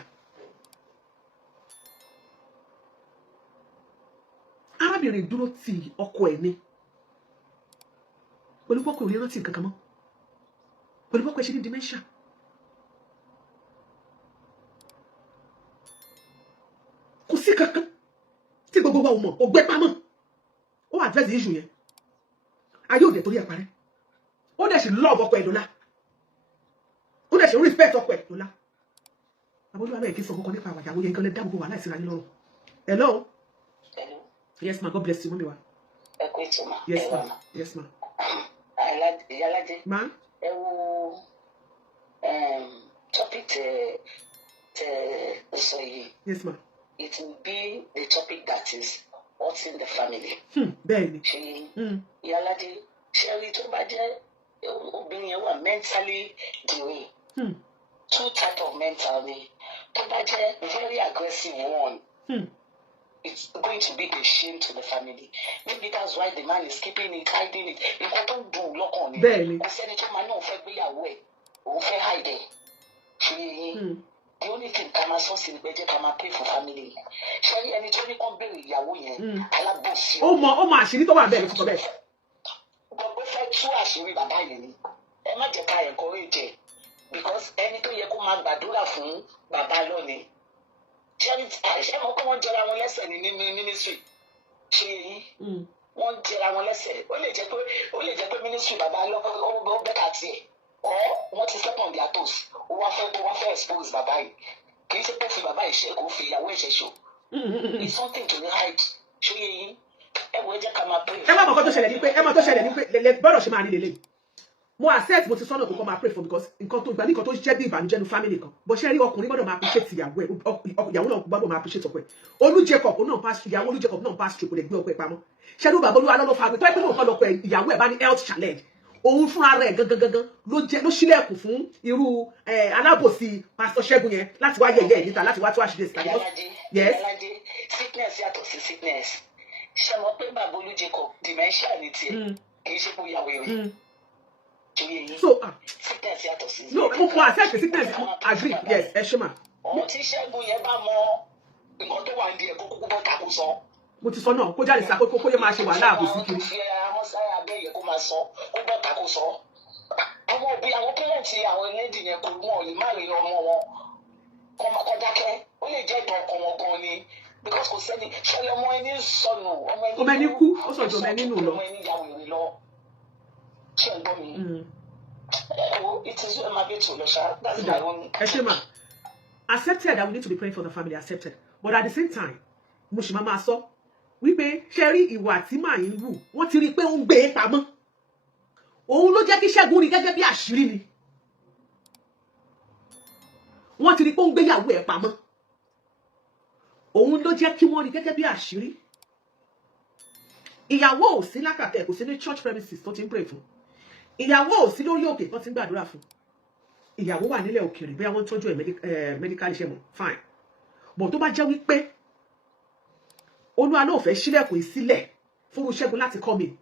arábìnrin dúró ti ọkọ ẹni pẹ̀lú pọ́kọ ò ní rántí nǹkan kan mọ́ pẹ̀lú pọ́kọ ẹ ṣe ní dementia kò sí kankan tí gbogbo wa ò mọ̀ ò gbé pamọ́ ó address issue yẹn ayé òde torí ẹ̀ parẹ́ ó dẹ̀ sì love ọkọ ẹ̀ dọ́là ó dẹ̀ sì respect ọkọ ẹ̀ dọ́là Olu Alo kì í sọ kankan nípa ìyàwó yẹn gan lẹ dá gbogbo wàhálà ìsira yín lọ́rùn. Hello. Yes ma, God bless you mọ́mi wa. Yes ma, yes ma. Iyalaje. Ma. Ẹ wo topic tẹ sọ yìí. Yes ma. It will be the topic that is hurting the family. Bẹ́ẹ̀ni. Ṣé Iyalaje ṣe rí tó bá jẹ́ obìnrin yẹn wà mentally deranged. Two types of mental ni. Tó bá jẹ́ very aggressive one. It's going to be a shame to the family. Maybe that's why the man is keeping it, hiding it. Nǹkan tó dùn lọ́kàn ni. Bẹ́ẹ̀ni. Kò sẹ́ni tó máa náà fẹ́ gbéyàwó ẹ̀. Òun fẹ́ hide ẹ̀. Ṣé yín? The only thing ká máa sọ sí ni pé jẹ́ ká máa pray for family. Ṣé rí ẹni tó ní kán béèrè ìyàwó yẹn? Alábòsí. Ó mọ àṣírí tó wà bẹ́ẹ̀ ló ti sọ bẹ́ẹ̀. Gbogbo fẹ́ tú àṣírí bàbá yẹn ni. Ẹ má jẹ́ ká encourage ẹ̀. Because ẹni tó yẹ kó máa gbàdúrà fún bàbá lónìí. Ṣé mo kọ́ wọ́n jẹra wọn lẹ́sẹ̀ ní ministry? Ṣé yín? Wọ́n jẹra wọn lẹ́sẹ̀. Ó lè jẹ́ pé ministry bàbá lọ́wọ́ bẹ́tà tiẹ̀. Wọ́n ti step on their toes. Ó wá fẹ́ expose bàbá yìí. Kì í ṣe pé fi bàbá yìí ṣe kó fi ìyàwó ẹ̀ṣẹ̀ ṣò. It's something to hide. Ṣé yín? Ẹ wo ẹ jẹ́ ká máa pray. Ẹ má mọ̀ kọ́ tó ṣẹlẹ̀ ní pé bọ́dọ̀ ṣe máa rí lélẹ̀. Mo accept mo ti sọ́nà kókó máa pray for because nǹkan tó gbà ní nǹkan tó jẹ́ bí ìbànújẹ́ nu family kan bó ṣe rí ọkùnrin gbọ́dọ̀ máa appreciate ìyàwó ẹ̀ ìyàwó náà gbọ́dọ̀ máa appreciate ọkọ ẹ̀ Olu Jacob náà pass ìyàwó Olu Jacob náà pass through kò lè gbé ọkọ ẹ̀ pamọ́ ṣẹ́dú bàbá Olu Alo ló fa tó ẹ pé lóòótọ́ lọkọ ẹ̀ ìyàwó ẹ̀ bá ní health challenge òun fúnra rẹ̀ gangan ló ṣílẹ̀kùn fún irú alábòsí pastor Ṣẹ́gun yẹn láti wá yẹ̀yẹ́ ẹ̀ níta láti wá tó àṣírí ìsìlá. Iyalaje sickness yàtọ̀ sí sickness ṣe mọ̀ pé bàbá Olu Jacob dementia ní tiẹ̀ kì í ṣe kó yàwó rẹ̀. So sickness yàtọ̀ sí. No, mo accept the sickness. Agree. Yes, ẹ ṣe mà. Ọmọ tí Ṣẹ́gun yẹn bá mọ nǹkan tó wà ní ẹ̀ kókó bọ́ tako sọ. Mo ti sọ náà kó jáde sa kó yẹ máa ṣe wàhálà àbòsí kiri. Fi àwọn sáyà abẹ́ yẹ kó máa sọ kó bọ́ tako sọ. Àwọn òbí àwọn pẹ́rẹ́ǹtì àwọn ẹlẹ́dì yẹn kò mú ọ̀yìn má rí ọmọ wọn. Kọ́ dákẹ́ ó lè jẹ́ ìtàn ọkọ wọn gan ni because kò sẹ́ni ṣẹlẹ̀ ọmọ ẹni sọnù ọmọ ẹni kú ó sọ ju ọmọ ẹni nù lọ. Ọmọ ẹni yà wèrè lọ. Ṣé ẹ gbọ́ mi? It is your marriage, that's my own. Eshema, accepted that we need to be praying for the family, accepted. But at the same time, mo ṣì máa sọ wípé ṣe rí ìwà tí màá ń wù wọ́n ti rí pé ó ń gbé e pamọ́. Òun ló jẹ́ kí Ṣẹ́gun rí gẹ́gẹ́ bí àṣírí ni. Wọ́n ti rí pé ó ń gbé ìyàwó ẹ̀ pamọ́. Òun ló jẹ́ kí wọ́n rí gẹ́gẹ́ bí àṣírí. Ìyàwó ò sí lákàtà kò sí ní church premises tó ti ń pray fún. Ìyàwó ò sí lórí òkè tó ti ń gbàdúrà fún. Ìyàwó wà nílẹ̀ òkèèrè bí àwọn tọ́jú ẹ̀ medical iṣẹ́ mọ̀ fine. But tó bá jẹ́ wípé Olu Alo fẹ́ ṣílẹ̀kùn sílẹ̀ fún Ṣẹ́gun láti kọ́ mi.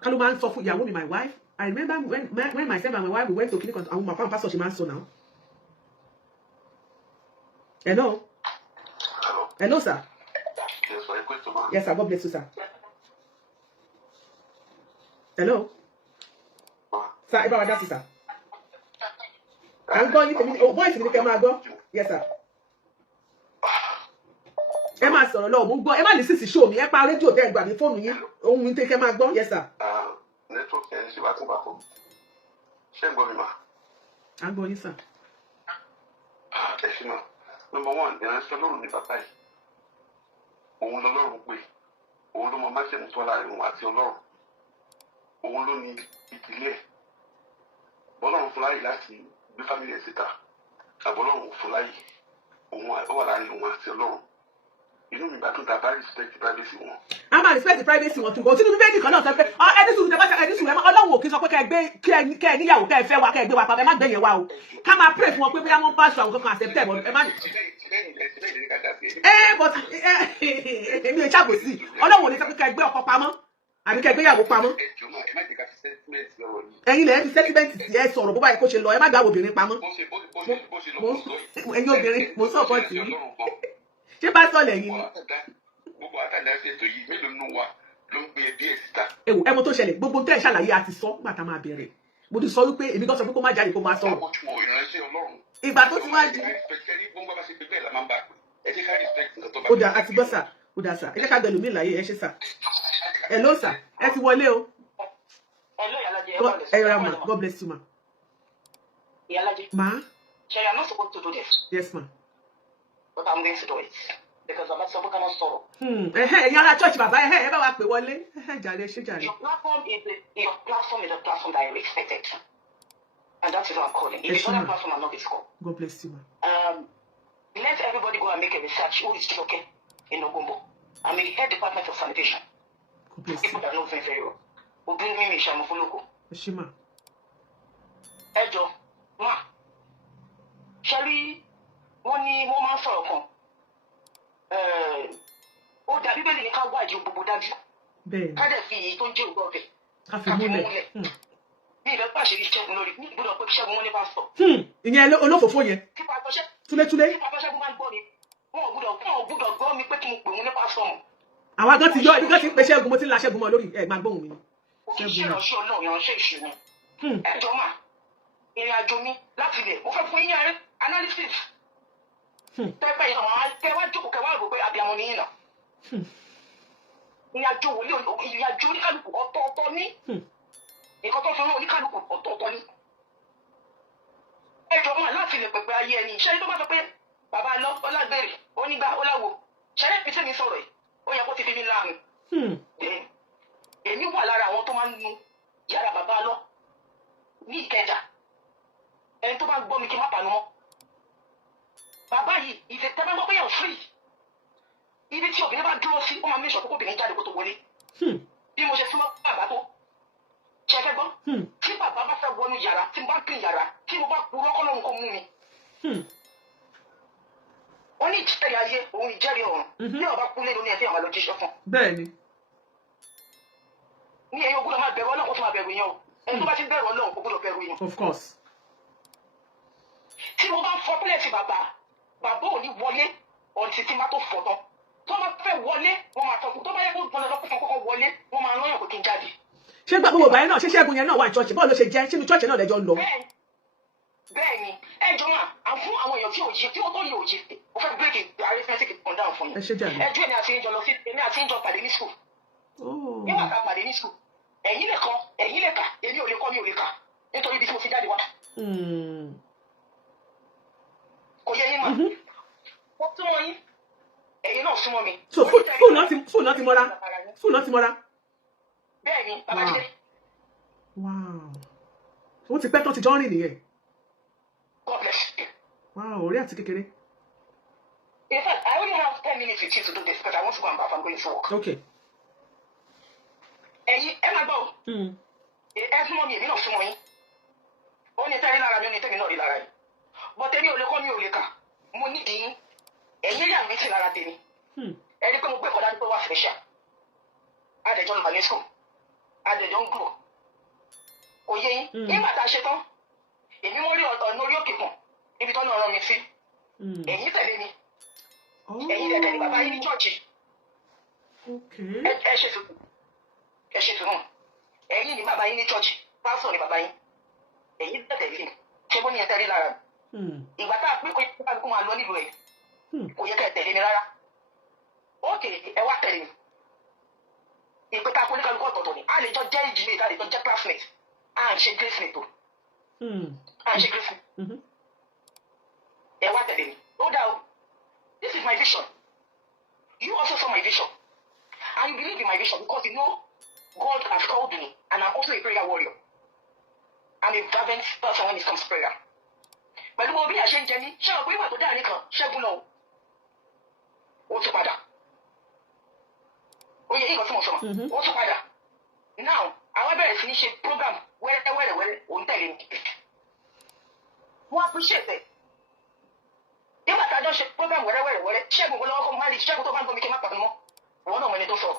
Ká ló máa ń sọ fún ìyàwó mi my wife. I remember when myself and my wife we went to clinic àwọn màpá pastor ṣe máa ń sọ náà. Hello. Hello sir. Yes sir, God bless you sir. Hello. Sir, ẹ bá wa dá sí sir. À ń gbọ́ yín tèmi voice mi ni kẹ́ máa gbọ́. Yes sir. Ẹ máa sọ̀rọ̀ lọ́wọ́ mo ń gbọ́ ẹ má lè sísì show mi ẹ pa rédíò tẹ́ ẹ gbà ní fóònù yín ohun mi tẹ́ kẹ́ máa gbọ́. Yes sir. Network ẹ̀ ṣe bá kún bá kún. Ṣé ń gbọ́ mi mà? À ń gbọ́ yín sir. Ẹ ṣe mà. Number one, ìránṣẹ́ Ọlọ́run ní bàbá yìí. Òun lọ́lọ́run pé òun ló mọ máṣẹ́mù tó láàrin òun àti Ọlọ́run. Òun ló ní ìdílé. Bọ́lọ́run fún láyè láti gbé fámìlì ẹ̀ síta. Àbọ̀lọ́run fún láyè. Òun wà láàrin òun àti Ọlọ́run. Inú mi bá tún ta bá respect privacy wọn. A máa respect privacy wọn tún bọ̀ sínú bíbélì kan náà sọ pé ẹni sùúrù tẹ́ bá ṣe ẹni sùúrù Ọlọ́run ò kí sọ pé kẹ́ ẹ níyàwó kẹ́ ẹ fẹ́ wa kẹ́ ẹ gbé wa pa ẹ má gbẹ̀yẹ̀ wa o. Ká máa pray fún wọn pé bóyá wọ́n pass àwọn kankan accepted but ẹ má. But èmi ò ṣàbòsí Ọlọ́run ò ní sọ pé kẹ́ ẹ gbé ọkọ pamọ́ àbí kẹ́ ẹ gbé ìyàwó pamọ́. Ẹ̀yin lẹ fi sentiment ẹ sọ̀rọ̀ bó bá yẹ kó ṣe lọ ẹ má gbà obìnrin pamọ́. Ẹ̀yin obìnrin mo support yín. Ṣé bá sọ lẹ́yìn ni? Gbogbo àtàlẹ́ ṣètò yìí mélòó nínú wa ló ń gbé ẹbí ẹ̀ síta. Ewu ẹ mọ̀ tó ṣẹlẹ̀ gbogbo tẹ́ ẹ ṣàlàyé àti sọ nígbà tá a máa bẹ̀rẹ̀. Mo ti sọ wípé èmi kan sọ pé kó má jáde kó má sọ̀rọ̀. Ìgbà tó ti wá di. Ó dà àti gbọ́ sà ó dà sà ẹ jẹ́ ká gbẹ̀lú mi láyé ẹ ṣe sà. Hello sà ẹ ti wọlé o. God bless you, ma. Iyalaje. Ma? Sherry, I'm not supposed to do this. Yes, ma. But I'm going to do it. Because I'm not supposed to sorrow. Yàrá church bàbá ẹ bá wa pè wọlé. Jàre. Your platform is a platform that I respected. And that's what I'm calling. If it's not a platform, I'm not going to call. God bless you, ma. Let everybody go and make a research. Who is Joke in Ogumbo? I'm in the head department of sanitation. God bless People you. that know me very well. Who bring me Shamufuluko. Shima. Ejo, ma. Sherry, wọ́n ní wọ́n máa ń sọ̀rọ̀ kan. Ó dàbí bẹ́ẹ̀ ni ká wá ìjọ gbogbo dájú. Bẹ́ẹ̀ni. Ká dẹ̀ fi èyí tó ń jẹ́ ògbọ́ ọ̀fẹ́. Ká fi múlẹ̀. Ní ìfẹ́ pàṣẹ Ṣẹ́gun lórí ní ìgbọ́dọ̀ pé Ṣẹ́gun wọn ní bá sọ. Ìyẹn olófòfó yẹn. Túlétúlé. Kí pàṣẹ Ṣẹ́gun máa ń gbọ́ mi. Wọ́n ò gbọ́dọ̀ gbọ́ mi pé kí mo pè wọ́n nípa sọ̀mù. Àwọn àgọ́ ti yọ ibi kan ti ń pe Ṣẹ́gun, mo ti ń la Ṣẹ́gun mọ́ lórí ẹ̀ máa gbóhùn mi. Ṣẹ́gun ìránṣẹ́ náà ìránṣẹ́ ìṣúná. Ẹjọ́ mà, ìrìn àjò mi láti ilẹ̀, mo fẹ́ fún yín yẹn analysis. Tẹ́pẹ́ yìí àwọn akẹ́wà jókòó kẹwàá rò pé abiyamọ ni yín náà. Ìrìn àjò oníkálukú ọ̀tọ̀ọ̀tọ̀ ní. Nǹkan tó fi rán oníkálukú ọ̀tọ̀ọ̀tọ̀ ní. Ẹjọ́ mà láti ilẹ̀ pẹ̀pẹ́ ayé ẹni. Ṣé tó bá sọ pé bàbá lọ ọlágbèrè onígbà ọláwo ṣẹlẹ̀ fi sẹ́mi sọ̀rọ̀ yìí ó yẹ kó ti fi mí láàrin. Èmi wà lára àwọn tó máa ń nu yàrá bàbá lọ ní Ìkẹjà. Ẹni tó bá gbọ́ mi kí n má pàánù mọ́. Bàbá yìí ìfẹ́ bá gbọ́ pé yàn free. Ibi tí obìnrin bá dúró sí ó máa mẹ́sàn-án kókó obìnrin jáde kó tó wọlé. Bí mo ṣe súnmọ́ bàbá tó ṣe fẹ́ gbọ́. Tí bàbá bá fẹ́ wọnú yàrá tí mo bá pín yàrá tí mo bá purọ́ kọ́ lóhun kó mú mi. Wọ́n ní ìjẹ́rìí ayé òun ìjẹ́rìí ọ̀run. Bí ọba kú lé lóní ẹ̀sìn àwọn àlọ́jíṣẹ́ fún. Bẹ́ẹ̀ni. Ní ẹ̀yin ogún lọ máa bẹ̀rù Ọlọ́run kó tó máa bẹ̀rù yẹn o. Ẹni tó bá ti bẹ̀rù Ọlọ́run kó gbọ́dọ̀ bẹ̀rù yẹn. Of course. Tí mo bá ń fọ pílẹ̀tì bàbá ò ní wọlé ọ̀ntì tí má tó fọ̀ tán. Tó bá fẹ́ wọlé, wọ́n máa tọ́kùn. Tó bá yẹ kó gbọ́dọ̀ lọ́kùn kan kọ́kọ́ wọlé, wọ́n máa rán yàn kó kí n jáde. Ṣé gbàgbọ́ bàbá yẹn náà ṣé Ṣẹ́gun yẹn náà wà ní church? Báwo ló ṣe jẹ́? Ṣé ní church náà lẹ́jọ́ lọ? Bẹ́ẹ̀ni, ẹjọ́ máa à ń fún àwọn èèyàn tí òye tí ó tó yẹ òye. Mo fẹ́ break the arithmetic kan down fún yín. Ẹjọ́ èmi àti ìjọ lọ sí èmi àti ìjọ pàdé ní school. Nígbà tá a pàdé ní school, ẹ̀yin lè kọ́, ẹ̀yin lè kà, èmi ò lè kọ́, mi ò lè kà. Nítorí ibi tí mo fi jáde wá. Kò yẹ yín mà. Wọ́n tún wọ́n yín. Ẹ̀yin náà súnmọ́ mi. So fóònù náà ti mọ́ra. Fóònù náà ti mọ́ra. Bẹ́ẹ̀ni, bàbá Jídé. Wow. Wọ́n ti pẹ́ tán ti jọ rìn nìyẹn. God bless you. Wow, orí àti kékeré. In fact, I only have 10 minutes with you to do this because I want to go and bath. I'm going to work. Okay. Ẹ̀yin ẹ máa gbọ́ o. Ẹ súnmọ́ mi, èmi náà súnmọ́ yín. Ó ní tẹ́rí lára mi, ó ní tẹ́mi náà rí lára yín. But èmi ò lè kọ́, mi ò lè kà. Mo ní ìdí. Ẹ̀yin yà mí sí lára tèmi. Ẹ rí pé mo gbẹ̀kọ́ dájú pé wá special. Adẹ̀jọ́ ń bà ní school. Adẹ̀jọ́ ń grow. Kò yé yín. Nígbà tá a ṣe tán, èmi wọ́n rí ọ̀nà orí òkè kan níbi tó náà rán mi sí. Ẹ̀yin tẹ̀lé mi. Ẹ̀yin tẹ̀lé mi bàbá yín ní chọ́ọ̀chì. Ẹ ṣe sùn. Ẹ ṣe sùn. Ẹ̀yin ní bàbá yín ní chọ́ọ̀chì. Pásọ̀ ní bàbá yín. Ẹ̀yin tẹ̀lé mi. Ṣé bó ni ẹ tẹ̀lé lára mi? Ìgbà tá a pín kó yẹ kó máa lọ nílùú ẹ̀. Kò yẹ ká ẹ tẹ̀lé mi rárá. Ókè ẹ wá tẹ̀lé mi. Ìpè ká kó ní kálukú ọ̀tọ̀ọ̀tọ̀ ni. A lè jọ jẹ́ ìdílé, a lè jọ jẹ́ classmate. À ń ṣe grace o. À ń ṣe grace. Ẹ wá tẹ̀lé mi. Ó dá o. This is my vision. You also saw my vision. And you believe in my vision because you know God has called me and I'm also a prayer warrior. I'm a fervent person when it comes to prayer. Pẹ̀lú mo bí a ṣe ń jẹ ní, ṣé àwọn ìwà tó dáa nìkan Ṣẹ́gun lọ. Ó tún padà. Ó yẹ ìgbà tí mo sọ. Ó tún padà. Now, àwọn bẹ̀rẹ̀ sí ní ṣe program wẹ́rẹ́wẹ́rẹ́ òun tẹ̀lé mi. Wọ́n appreciate it. Nígbà tá a jọ ṣe program wẹ́rẹ́wẹ́rẹ́ Ṣẹ́gun lọ́wọ́ kọ́ máa lè Ṣẹ́gun tó bá ń gbọ́ mi kí n má pàdé mọ́. Àwọn náà mọ ẹni tó sọ.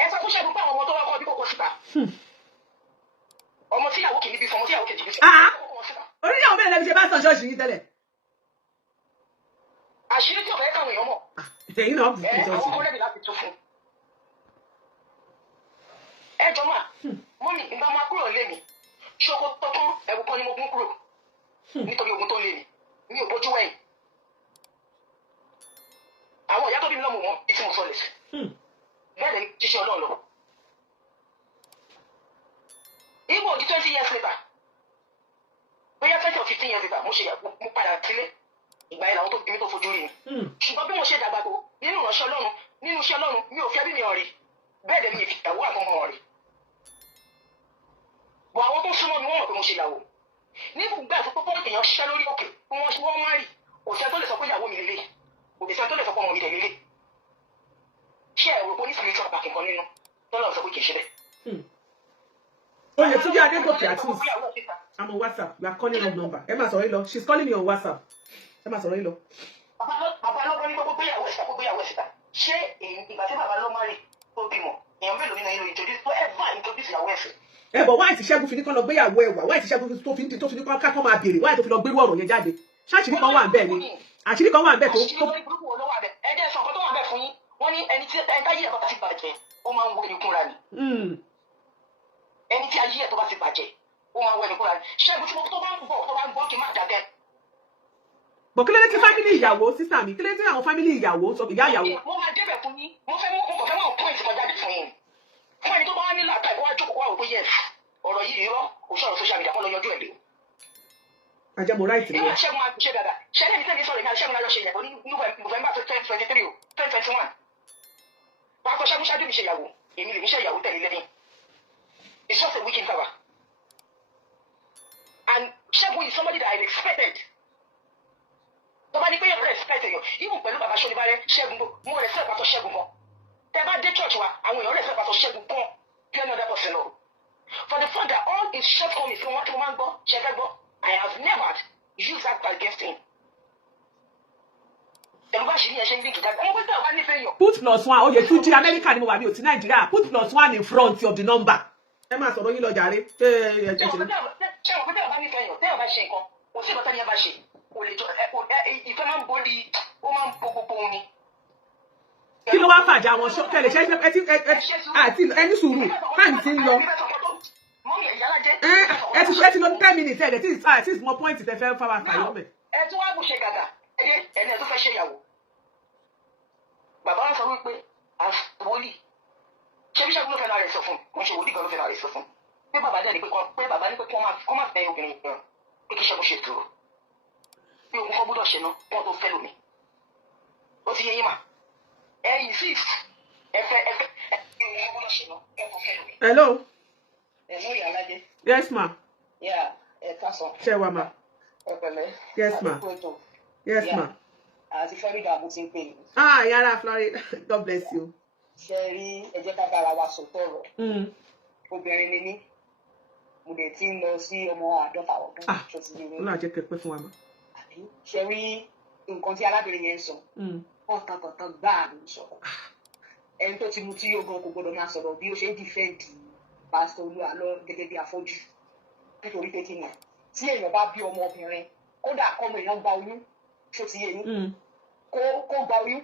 Ẹ sọ fún Ṣẹ́gun pé àwọn ọmọ tó wá kọ́ bí kòkó síta. Ọmọ tí ìyàwó kìíní bí fún ọmọ tí ìyàwó kejì bí fún. Orí ìyàwó mẹ́rin lẹ́bi ṣe bá sàn ṣọ́ọ̀ṣì yìí tẹ́lẹ̀. Àṣírí tí ò fẹ́ káwọn èèyàn mọ̀. Ẹ̀yin náà bù fún ṣọ́ọ̀ṣì. Àwọn ọmọ rẹ̀ láti tún fún. Ẹ jọ máa, mọ́mì ìgbà máa kúrò lé mi. Ṣoko tọ́tún ẹ̀wù kan ni mo gún kúrò. Nítorí ogun tó lé mi. Mi ò bójú wẹ̀yìn. Àwọn ìyá tó bí mi lọ́mọ wọn bí tí mo sọ lè sí. Bẹ́ẹ̀ ni jíṣẹ́ Ọlọ́run lọ. Even di 20 years later, bóyá 20 or 15 years later, mo padà sílé. Ìgbà yẹn làwọn tó bí mi tó fojú rí mi. Ṣùgbọ́n bí mo ṣe dàgbà tó nínú ìránṣẹ́ Ọlọ́run, nínú iṣẹ́ Ọlọ́run, mi ò fi ẹbí mi hàn rí. Bẹ́ẹ̀ dẹ̀ mi ìyàwó àtọmọ hàn rí. Bọ̀ àwọn tó súnmọ́ mi wọ́n mọ̀ pé mo ṣe ìyàwó. Nígbà tó pọ́pọ́ èèyàn ṣiṣẹ́ lórí òkè, wọ́n má rí. Òṣìṣẹ́ tó lè sọ pé ìyàwó mi lélẹ̀. Òṣìṣẹ́ tó lè sọ pé ọmọ mi lélẹ̀. Ṣé ẹ̀rọ polisi mi sọ pàkì kan nínú? Tọ́lọ̀ sọ pé kì í ṣe bẹ́ẹ̀. Oye, Túnjí Adégòkè at least. I'm on WhatsApp. You are calling wrong number. Ẹ má sọ̀rọ̀ yìí lọ. She's calling me on WhatsApp. Ẹ má sọ̀rọ̀ yìí lọ. Bàbá lọ́gbọ́n ní gbogbo gbéyàwó ẹ̀sìta. Ṣé ìgbà tí bàbá lọ́ máa rí tó bímọ? Èèyàn mélòó nínú inú introduce tó ever introduce ìyàwó ẹ̀sìn? Ẹ bọ̀ wáyé tí Ṣẹ́gun fi ní kán lọ gbéyàwó ẹ̀ wá. Wáyé tí Ṣẹ́gun tó fi ní ká kán máa béèrè. Wáyé tó fi lọ gbérú ọ̀rọ̀ yẹn jáde. Ṣáàṣìrí kan wà ń bẹ̀ ni. Àṣírí kan wà ń bẹ̀ tó. Àṣírí lórí burúkú wo ló wà bẹ̀? Ẹ jẹ́ sọ nǹkan tó wà bẹ̀ fún yín. Wọ́n ní ẹni táyé ẹ̀ bá ti bàjẹ́, ó máa ń wo ẹni kúnra ni. Ẹni tí ayé ẹ̀ tó bá ti bàjẹ́, ó máa ń wo ẹni kúnra ni. Ṣẹ́gun tí tó bá ń bọ̀ kí n má dàgẹ́. Bọ̀ kí ló dé tí fámìlì ìyàwó sísà mi? Kí ló dé tí àwọn fámìlì ìyàwó sọ ìyá ìyàwó? Mo máa débẹ̀ fún yín. Mo fẹ́ mọ̀ point kan jáde fún yín. Fún ẹni tó bá wá ní làákà ìkọ́wá jókòó wá òpó yẹn. Ọ̀rọ̀ yìí irọ́ kò sọ̀rọ̀ social media kọ́ lọ yanjú ẹ̀ lé. Àjẹmọ̀ ráìtì ni. Ìwà Ṣẹ́gun máa ṣe dáadáa. Ṣẹ́gun ní tẹ́lẹ̀ sọ̀rọ̀ ìmọ̀ Ṣẹ́gun lájọ ṣe ìyàwó ní November 2023 o 2021. Wàá kọ́ Ṣẹ́gun ṣáájú mi ṣe ìyàwó. Èmi lè ní ṣe ìyàwó tẹ̀lé lẹ́yìn. It's just a weekend cover. And Ṣẹ́gun is somebody that I expected. Tó bá ní pé yẹn respect èèyàn, even pẹ̀lú bàbá Ṣọ́nibárẹ́ Ṣẹ́gun mo respect pàtó Ṣẹ́gun kan. Tẹ́ bá dé church wa, àwọn èèyàn respect pàtó Ṣẹ́gun kan bí ẹni ọ̀dà pọ̀sẹ̀ lọ. For the fact that all his shortcomings tí wọ́n máa ń gbọ́, ṣẹ́fẹ́ gbọ́, I have never used that against him. Ẹ̀rù bá ṣe ní ẹ̀ṣẹ́ ní ìkìjà. Ẹ̀rù pé tẹ́ ọ̀bá nífẹ̀ẹ́ yàn. Put +1 oyè Túnjí Amẹ́ríkà ni mo wà ní òtí Nàìjíríà. Put +1 in front of the number. Ẹ máa sọ̀rọ̀ yín lọ jàre. Ṣé o pé tẹ́ ọ̀bá nífẹ̀ẹ́ yàn? Tẹ́ ọ̀bá ṣe nǹkan, kò sí ìbọn tẹ́ni ẹ bá ṣe. Ìfẹ́ máa ń borí, ó máa ń bo gbogbo omi. Kí ló wá fàjà àwọn ṣọ́kẹ́lẹ̀ ṣe àti ẹni sùúrù táìmù ti ń lọ. Ẹ ti lọ ní 10 minutes ẹ̀ tí ìsúnmọ́ pọ́ìntì tẹ fẹ́ fáwọn àkàyọ́ mẹ́. Ẹ tún wá bù ṣe gàgà ẹni ẹ tó fẹ́ ṣe ìyàwó. Bàbá wa sọ wípé àwòlì ṣé bí Ṣẹ́gun ló fẹ́ náà rẹ̀ sọ fún kò ń ṣe wòlíì gan ló fẹ́ náà rẹ̀ sọ fún. Pé bàbá dẹ̀ ní pé kí wọ́n máa fẹ́ obìnrin kan pé kí Ṣẹ́gun ṣe dúró. Bí ogun kan gbọ́dọ̀ ṣe ná wọ́n tó fẹ́ lómi. Ó ti yé yín mà. Ẹ insist ẹfẹ ogun gbọ́dọ̀ ṣe ná wọ́n tó fẹ́ lómi. Hello. Hello Iyalaje. Yes ma. Yeah, káàsán. Ṣé wà ma? Ọ̀pẹ̀lẹ̀. Yes ma. Yes ma. Àti Florida mo ti ń pè yín. Yàrá Florida. God bless you. Ṣé rí ẹ jẹ́ ká bára wa sọ tọ̀rọ̀. Obìnrin ni mí. Mo dẹ̀ ti ń lọ sí ọmọ 50 ọdún. Ṣé ti ní mi? Ó náà jẹ́ kẹ́ pẹ́ fún wa ma. Ṣé rí nǹkan tí arábìnrin yẹn sọ? Ọ̀tàn gbáà ló ń sọ. Ẹni tó ti mu tí yóò gan kò gbọdọ̀ máa sọ̀rọ̀ bí ó ṣe ń dìfẹ́ǹdì pásítọ̀ Olu Alo gẹ́gẹ́ bí afọ́jú. Nítorí pé kí ni? Tí èèyàn bá bí ọmọbìnrin, kódà kọ́mọ èèyàn gba oyún, ṣó ti yé yín? Kó gba oyún.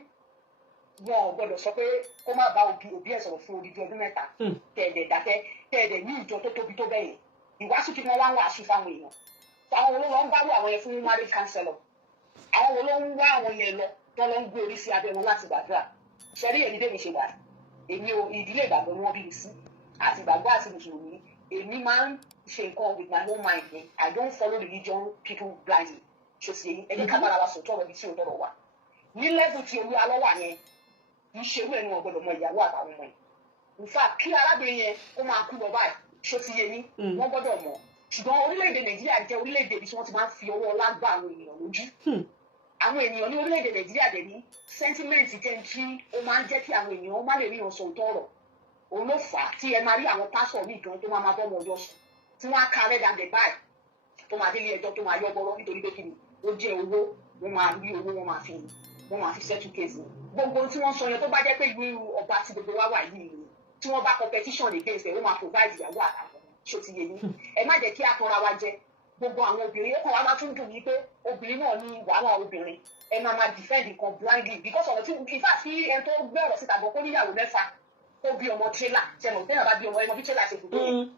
Wọn ò gbọdọ̀ sọ pé kó má bá òbí ẹ̀ sọ̀rọ̀ fún odidi ọdún 3. Tẹ̀ẹ̀dẹ̀ dákẹ́, tẹ̀ẹ̀dẹ̀ ní ìjọ tó tóbi tó bẹ́yẹn. Ìwàásù tí wọ́n wá ń wàásù fáwọn èèyàn. Àwọn wo ló ń bá àwọn yẹn fún marriage counselor? Àwọn wo ló ń wá àwọn yẹn lọ tó lọ ń gbé orí sí abẹ́ wọn láti gbàdúrà? Ṣẹ́rí èmi bẹ́ẹ̀ mi ṣe wà. Èmi ò ìdílé ìgbàgbọ́ ni wọ́n bí mi sí. Àti ìgbàgbọ́ àti mùsùlùmí. Èmi máa ń ṣe nǹkan with my own mind ni. I don't follow religion people blindly. Ṣé ti yẹn? Ẹ jẹ́ ká bára wa sọ tọrọ ibi tí o tọrọ wà. Ní level tí Olu Alo wà yẹn, kì í ṣe irú ẹni wọn gbọdọ̀ mọ ìyàwó àtàwọn ọmọ yẹn. In fact, kí arábìnrin yẹn ó máa kú lọ báyìí. Ṣé ti yẹn ní? Wọ́n gbọ́dọ̀ mọ̀. Ṣùgbọ́n orílẹ̀-èdè Nàìjíríà jẹ́ orílẹ̀-èdè ibi tí wọ́n ti máa ń fi ọwọ́ ọlá gbá àwọn ènìyàn lójú. Àwọn ènìyàn ní orílẹ̀-èdè Nàìjíríà dẹ̀ ní sentiment jẹ́ tí ó máa ń jẹ́ kí àwọn ènìyàn má lè rí ọ̀sọ̀ òótọ́ ọ̀rọ̀. Òun ló fà á tí ẹ máa rí àwọn pásọ̀ ní ìkan tó máa bọ́ ọmọ ọjọ́ sùn tí wọ́n á ka rẹ́dà dẹ̀ báyìí tó máa délé ẹjọ́ tó máa yọ bọ́rọ́ nítorí pé kí ni ó jẹ́ owó wọ́n máa rí owó wọ́n máa fi settle case. Gbogbo tí wọ́n sọ yẹn tó bá jẹ́ pé ìlú ọba tí gbogbo wa wà yìí ni tí wọ́n bá competition against ẹ̀ ó máa provide ìyàwó àtàwọn ṣó ti yé yín. Ẹ má jẹ́ kí a tanra wa jẹ gbogbo àwọn obìnrin ó kàn wá máa tún dùn ní pé obìnrin náà ní wàhálà obìnrin ẹ máa defend nǹkan blindly because ọ̀rọ̀ tí in fact tí ẹni tó gbé ọ̀rọ̀ síta gbọ́ kó níyàwó 6 ó bí ọmọ trailer ṣẹ̀mọ̀ tẹ́lẹ̀ bá bí ọmọ ẹmọ bí trailer ṣe gbogbo yẹn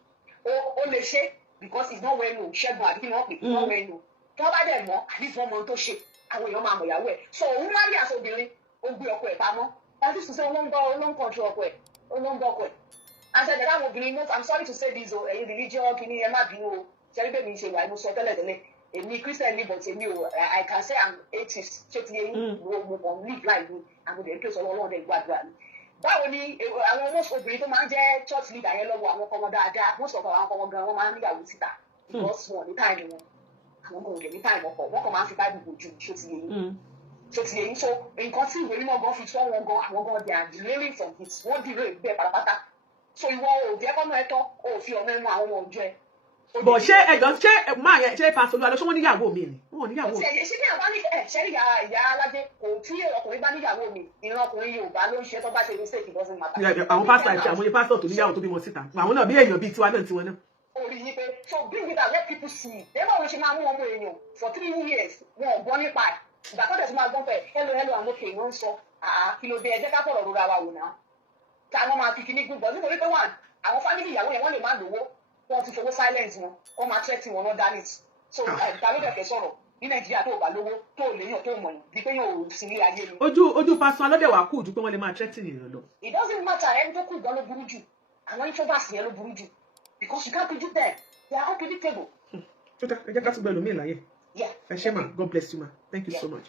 ó lè ṣe because it's not well known Ṣẹ́gun àbí kí ni wọ́n pè not well known tí wọ́n bá dẹ̀ mọ́ àbí fún ọmọ tó ṣe àwọn èèyàn máa mọ̀ ìyàwó ẹ̀ so òun má rí àṣọ obìnrin ó gbé ọkọ ẹ̀ pamọ́ láti sùn sí olóńgbò ọkọ ẹ̀ àṣẹjẹ láwọn obìnrin náà I'm sorry to say this o ẹ̀yin religion kìíní ẹ má bínú o ṣẹ́rí bẹ́ẹ̀ mi ṣe wà mo sọ tẹ́lẹ̀ èmi Christian ní but èmi o I can say I'm atheist ṣé ti yẹ yín mo kàn live life mi àwọn ọdẹ tó sọ Ọlọ́run dẹ̀ gbàdúrà mi. Báwo ni àwọn most obìnrin tó máa ń jẹ́ church leader yẹn lọ́wọ́ àwọn ọkọ wọn dáadáa most of àwọn ọkọ wọn gan wọn máa ń níyàwó síta because wọn ní táìmù wọn àwọn ọmọ òde ní táìmù ọkọ wọn kàn máa ń fi Bible bòjú ṣó ti yẹ yín so nǹkan tí ìwé mímọ́ gan fi tọ́ wọn gan àwọn gan they are delaying from it wọ́n delay bẹ́ẹ̀ pátápátá so ìwọ ò jẹ́ kọ́nà ẹ̀tọ́ ò fi ọ̀nà ẹnu àwọn ọmọ òjò ẹ̀. bọ̀ ṣé ẹ̀jọ̀ ṣé máa yẹn ṣé pásítọ̀ Olú Alo ṣé wọ́n níyàwó mi ni wọ́n níyàwó mi. ṣé ní àwọn ṣẹ́rí Iyalaje kò tí ọkùnrin bá níyàwó mi ìran ọkùnrin Yorùbá ló ń ṣe tó bá ṣe mistake it doesn't matter. àwọn pásítọ̀ àti àwọn pásítọ̀ tó níyàwó tó bímọ síta àwọn náà bí èèyàn bíi tiwa náà. orí yìí pé so bring it out let people see ẹ báwo ṣe máa mú ọmọ èèyàn for 3 years wọn ò gbọ́ nípa ẹ̀ ìgbà tó tẹ̀sí máa gbọ́n fẹ́ hello àwọn òkè wọ́n ń sọ kí ló dé ẹ jẹ́ ká fọ̀rọ̀ rora wa wò náà tá a máa fi kíní gbúgbọ́ nítorí pé wà àwọn fámìlì ìyàwó yẹn wọ́n lè má lówó wọ́n ti fowó silence wọn wọ́n máa tẹ́tí wọn náà dání so ta ló dẹ̀kẹ́ sọ̀rọ̀ ní Nàìjíríà tó bá lówó tó léyàn tó mọ̀ bí pé yóò sí ní ayé ni. ojú pásítọ̀ alọ́dẹ̀ wà kú ju pé wọ́n lè máa tẹ́tí nìyẹn lọ. it doesn't matter ẹni tó kù gan ló burú jù àwọn introverts yẹn ló burú jù because you can't predict them they are unpredictable. ẹ jẹ́ ká tún gbẹ lómi ìlàyé. ẹ ṣé ma God bless you ma thank you so much.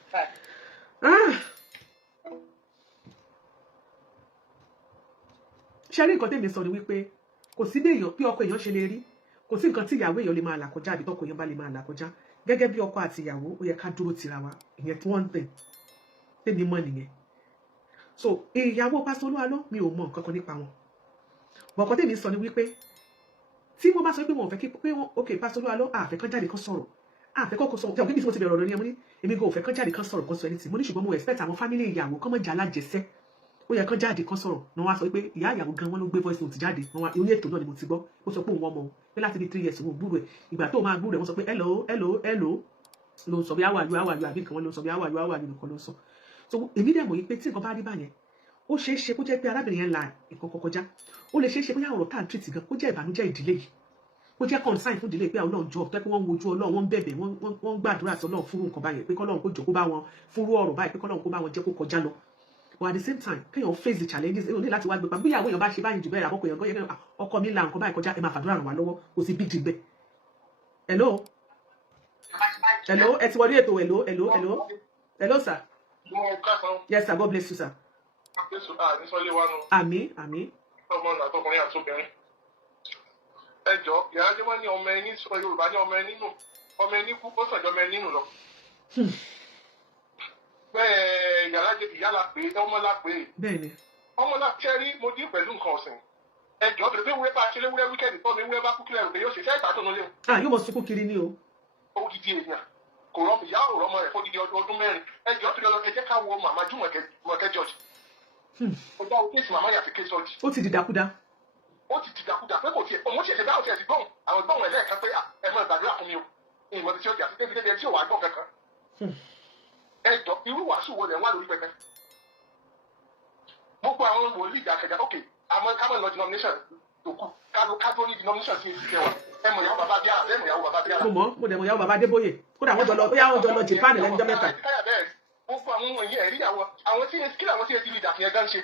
ṣe rí nǹkan tèmi sọ ni wípé kò sí bí ọkọ èèyàn ṣe lè rí kò sí nǹkan tí ìyàwó èèyàn lè máa là kọjá àbí tọkọ èèyàn bá lè máa là kọjá gẹ́gẹ́ bí ọkọ àti ìyàwó ó yẹ ká dúró tira wa ìyẹn tí wọ́n ń tẹ̀ tèmi mọ̀ nìyẹn. so ìyàwó pásítọ̀ Olú Alo mi ò mọ nǹkan kan nípa wọn bọ̀kọ́ tèmi sọ ni wípé tí wọ́n bá sọ pé wọn ò fẹ́ kí pé wọ́n ok pásítọ̀ Olú Alo àfẹ́ kan jáde kan sọ̀rọ̀ àfẹ́ kọ́kọ́ sọ ọ̀gá bí mo ti bẹ̀rẹ̀ ọ̀rọ̀ ni ẹmu ní èmi gan ò fẹ́ kan jáde kan sọ̀rọ̀ kan sọ ẹni tí mo ní ṣùgbọ́n mo expect àwọn family ìyàwó kọ́ mọ̀ jà lájẹsẹ́ ó yẹ kán jáde kan sọ̀rọ̀ ní wọ́n á sọ pé ìyá ìyàwó gan wọn ló gbé voice note jáde orí ètò náà ni mo ti gbọ́ ó sọ pé òun ọmọ pé láti bí 3 years òun gbúrò ẹ̀ ìgbà tó máa gbúrò ẹ̀ wọ́n sọ pé hello ló ń sọ bí àwàyò àbí nǹkan wọn ló ń sọ bí àwàyò nìkan ló ń sọ so èmi dẹ̀ mọ̀ yìí pé tí nǹkan bá rí báyẹn ó ṣeé ṣe kó jẹ́ pé arábìnrin yẹn la nǹkan kan kọjá ó lè ṣeé ṣe bóyá ọ̀rọ̀ tá à ń treat gan kó jẹ́ ìbànújẹ́ ìdílé yìí ó jẹ́ concern fún ìdílé pé àwọn Ọlọ́run jọ pé wọ́n wojú Ọlọ́run wọ́n bẹ̀bẹ̀ wọ́n gbàdúrà sí Ọlọ́run fún nǹkan báyẹn pé kọ́lọ́run kó jọ kó bá wọn fúnrú ọ̀rọ̀ báyìí pé kọ́lọ́run kó bá wọn jẹ́ kó kọjá lọ but at the same time kéèyàn face the challenges ó ní láti wá gbé pa bóyá àwọn èèyàn bá ṣe báyìí jù bẹ́ẹ̀ àbọ̀kọ̀ èèyàn gbọ́yẹ̀ ọkọ mi la nǹkan báyìí kọjá ẹ máa fàdúrà ràn wá lọ́wọ́ kò sí big deal bẹ́ẹ̀. hello ẹ ti wọlé ètò hello sir. yes sir God bless you sir. àmín. ọmọ àtọkùnrin àtobìnrin ẹjọ Iyalaje wọn ní ọmọ ẹni sọ Yorùbá ní ọmọ ẹni nù ọmọ ẹni kú ó sọjọ ọmọ ẹni nù lọ. bẹ́ẹ̀ Iyalaje ìyálà pé ọmọ la pé ọmọ la kẹrí mo dín pẹ̀lú nǹkan ọ̀sìn ẹjọ tó fi wúrẹ́ bá ṣe léwúrẹ́ wíkẹ́ndì tó mi wúrẹ́ bá kú kílẹ̀ rẹ̀ yóò ṣe fẹ́ ìbátan lé o. yóò mọ sunkún kiri ni o. ó di èèyàn kò rọmọ ìyá ò rọmọ rẹ̀ fún odidi ọdún 4 ẹjọ tó lọ ẹ jẹ́ ká wo màmá Jùmọ̀kẹ́ George ó dá òkè sí màmá yàtí ké sọ́ọ̀dì. ó ti dìdàkudà. pé kò tiẹ̀ òun tiẹ̀ ṣe dáhùn tiẹ̀ sí gbọ́n àwọn gbọ́n ẹ̀ lẹ́ẹ̀kan pé ẹ mọ̀ gbàdúrà fún mi o ìmọ̀ tí ó jà sí débi tí ò wá gbọ́n kankan. ẹ jọ irú wàásù wo lẹ̀ ń wá lórí pẹpẹ. gbogbo àwọn wòlíì ìjàkẹjà òkè àmọ́ ká mọ̀ lọ denomination tó kù ká tó ní denomination sí èsì kẹwàá ẹ mọ̀ ìyàwó bàbá bíárà ẹ mọ̀ ìyàwó bàbá bíárà. mo dẹ̀ mọ̀ ìyàwó bàbá Adébóyè kódà wọ́n jọ lọ Japan lẹ́nu ọjọ́ mẹ́ta. gbogbo àwọn ohun ẹ̀yìn ẹ̀rí àwọn tí kí làwọn tí èsì leader fi ẹ̀gá ń ṣe.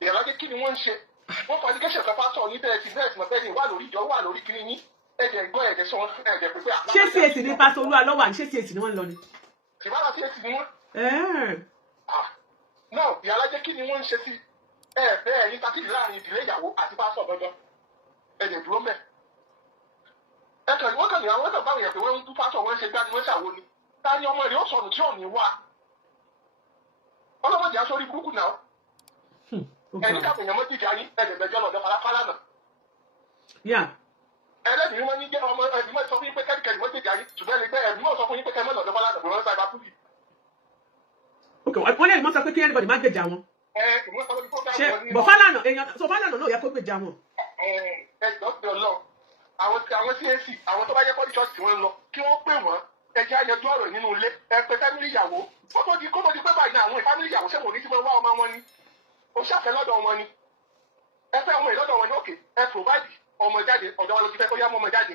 Iyalaje kí ni wọ́n ń ṣe wọ́n fa education kan pásọ̀ ní bẹ́ẹ̀ sí bẹ́ẹ̀ sí mọ̀ bẹ́ẹ̀ ni wà lórí ìjọ wà lórí kiri yín ẹ̀jẹ̀ gbọ́ ẹ̀jẹ̀ sọ wọn ẹ̀jẹ̀ pípẹ́ àpá. ṣé CAC ní pásọ̀ Olú Alo wà ní ṣé CAC ni wọ́n ń lọ ni. ìbára CAC ni wọ́n. náà Iyalaje kí ni wọ́n ń ṣe sí bẹ́ẹ̀ ní takìlì láàrin ìdílé ìyàwó àti pásọ̀ gbọ́dọ̀ ẹ̀jẹ̀ dúró mẹ́. wọ́n kàn ní àwọn ẹ̀kọ́ báwọn yẹn pé wọ́n ń tú pásọ̀ wọ́n ń ṣe gbá ni wọ́n ṣàwo ni ta ni ọmọ rẹ̀ ó sọnù tí ò ní wá ọlọ́mọdé aṣọ orí kúkú náà ẹni káàpọ̀ èèyàn mọ́tì ìjà yín ẹ̀ẹ́dẹ̀gbẹ̀jọ́ lọ́dọ̀ falafala náà. ẹlẹ́dìí wọn ní jẹ́ ọmọ ẹ̀dùn mọ́ sọ fún yín pé kẹ́ríkẹ́rì mọ́tì ìjà yín ṣùgbọ́n ẹni pé ẹ̀dùn mọ́ sọ fún yín pé kẹ́mọ́ lọ́dọ̀ falafala náà wọ́n sábà kúrì. wọ́n lè mọ́ sọ pé kí anybody má gbèjà wọn. bọ̀ Fálànà èèyàn sọ Fálànà náà yẹ kó gbèjà wọn. ẹ̀dọ́ ti lọ àwọn CAC àwọn tó bá yẹ kọ́ni church tí wọ́n lọ kí wọ́n pè wọ́n ẹjẹ́ àyànjú ọ̀rọ̀ nínú ilé ẹ̀pẹ́ fámìlì ìyàwó kó tó di pé báyìí náà àwọn fámìlì ìyàwó ṣé mo ní tí wọ́n wá ọmọ wọn ni ó ṣàfẹ́ lọ́dọ̀ wọn ni ẹ fẹ́ ọmọ ìlọ́dọ̀ wọn ni òkè ẹ provide ọmọ jáde ọ̀dọ̀ wa ló ti fẹ́ kó yá mọ́ ọmọ jáde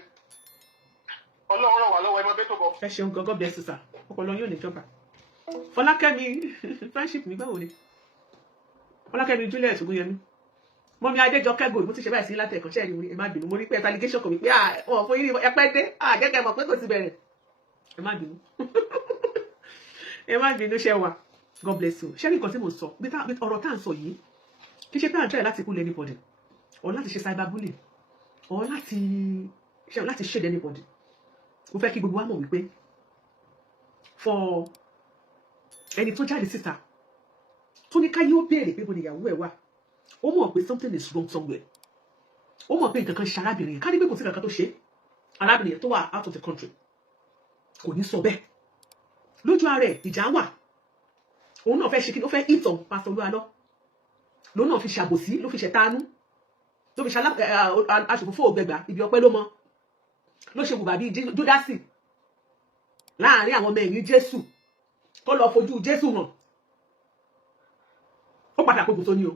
Ọlọ́run ràn wá lọ́wọ́ ẹ mọ bẹ́ẹ̀ tó bọ̀. ẹ ṣeun God bless you sir ọpọlọ yóò ní jọba Fọlákẹ́mi friendship mi báwo ni Ọlákẹ́mi Juliet Ògúnyẹmí mọ́mí Adéjọkẹ́ Gold mo ti ṣe báyìí sí látẹ̀kọ́ ṣẹ́ ẹ̀rí ẹ má bínú mo rí pé allegation kò mí pé wọn fún yín ẹ pẹ́ dé gẹ́gẹ́ mọ̀ pé kò ti bẹ̀rẹ̀ ẹ má bínú ẹ má bínú ṣe wà God bless you ṣé ní nǹkan tí mo sọ ọ̀rọ̀ tá à ń sọ yìí kì í ṣe pé à ń tẹ̀lé láti kú anybody or láti ṣe cyberbullying or láti shade anybody mo fẹ́ kí gbogbo wa mọ̀ wípé for ẹni tó jáde síta tó ní káyé ó béèrè pé bo ni ìyàwó ẹ̀ wà ó mọ̀ pé something is wrong somewhere ó mọ̀ pé nǹkan kan ṣe arábìnrin yẹn ká ní pé kò sí nǹkan tó ṣe arábìnrin yẹn tó wà out of the country kò ní sọ bẹ́ẹ̀ lójú ara ẹ̀ ìjà wà òun náà fẹ́ ṣe kí ló fẹ́ ìtàn pásítọ̀ Olu Alo lòun náà fi ṣàbòsí ló fi ṣẹ̀tánú ló fi aṣòfófó ògbẹgbà ibi ọpẹ́ ló mọ ló ṣe bùbà bíi Júdásì láàrin àwọn ọmọ ẹ̀yìn Jésù tó lọ fojú Jésù hàn ó padà kó gbòtó ní o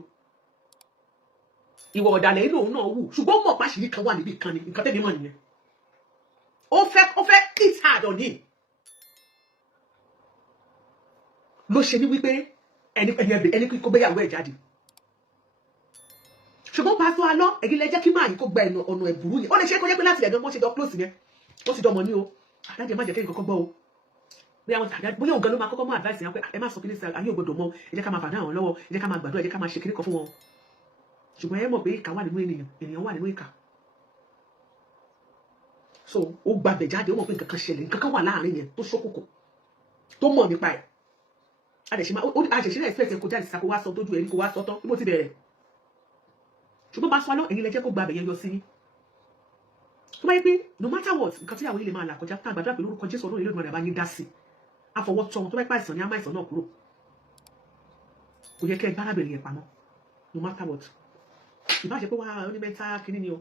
ìwọ ọ̀dàlẹ̀ inú òun náà wù ṣùgbọ́n mọ̀ pàṣírí kan wà níbi kan ni nǹkan tẹ́mi mọ̀ nìyẹn ó fẹ́ hit hard on him ló ṣe ní wípé ẹni kó gbéyàwó ẹ̀ jáde ṣùgbọ́n pásítọ̀ Alọ́ ẹ̀gín lẹ́jẹ́ kí máa yìí kó gba ọ̀nà ẹ̀bùrú yìí ó lè ṣe é kó jẹ́ pé láti ẹ̀gán wọ́n ṣe jọ close yẹn wọ́n ti dọmọ ní o àdájẹ́ má jẹ́ kí nǹkan gbọ́ o bóyá òun gan ló máa kọ́kọ́ mú advice yẹn pé ẹ má sọ kí ní sẹ́ ayé ògbọ́dọ̀ mọ́ ẹ jẹ́ ká máa fàdá àwọn lọ́wọ́ ẹ jẹ́ ká máa gbàdúrà ẹ jẹ́ ká máa ṣe kíní kan fún wọn ṣùgbọ́n ẹ mọ̀ pé ìkà wà nínú ènìyàn wà nínú ìkà so ó gbàbẹ̀ jáde ó mọ̀ pé nǹkan kan ṣẹlẹ̀ nǹkan kan wà láàrin yẹn tó ṣókùnkùn tó mọ̀ nípa ẹ̀ àṣẹṣe náà expect ẹ kó jáde sísá kó wá sọ tójú ẹni kó wá sọ tán bí mo ti bẹ̀rẹ̀ ṣùgbọ́n bá sọ Alọ́ ẹ̀yin lẹ jẹ́ kó gbàbẹ̀ yẹn yọ sí yín tó bá yẹ pé no matter what nǹkan tí àwọn ilé máa là kọjá tá àgbàdo àpè lórúkọ Jésù Ọlọ́run ilé ìgbìmọ̀ rẹ̀ bá yín dá sí àfọwọ́ tọ́ wọn tó bá yẹ pé àìsàn ní àmà àìsàn náà kúrò kò yẹ kẹ́ ẹ gbárábìnrin yẹn pamọ́ no matter what ìbá ṣe pé wàá oní mẹ́ta kínní ni o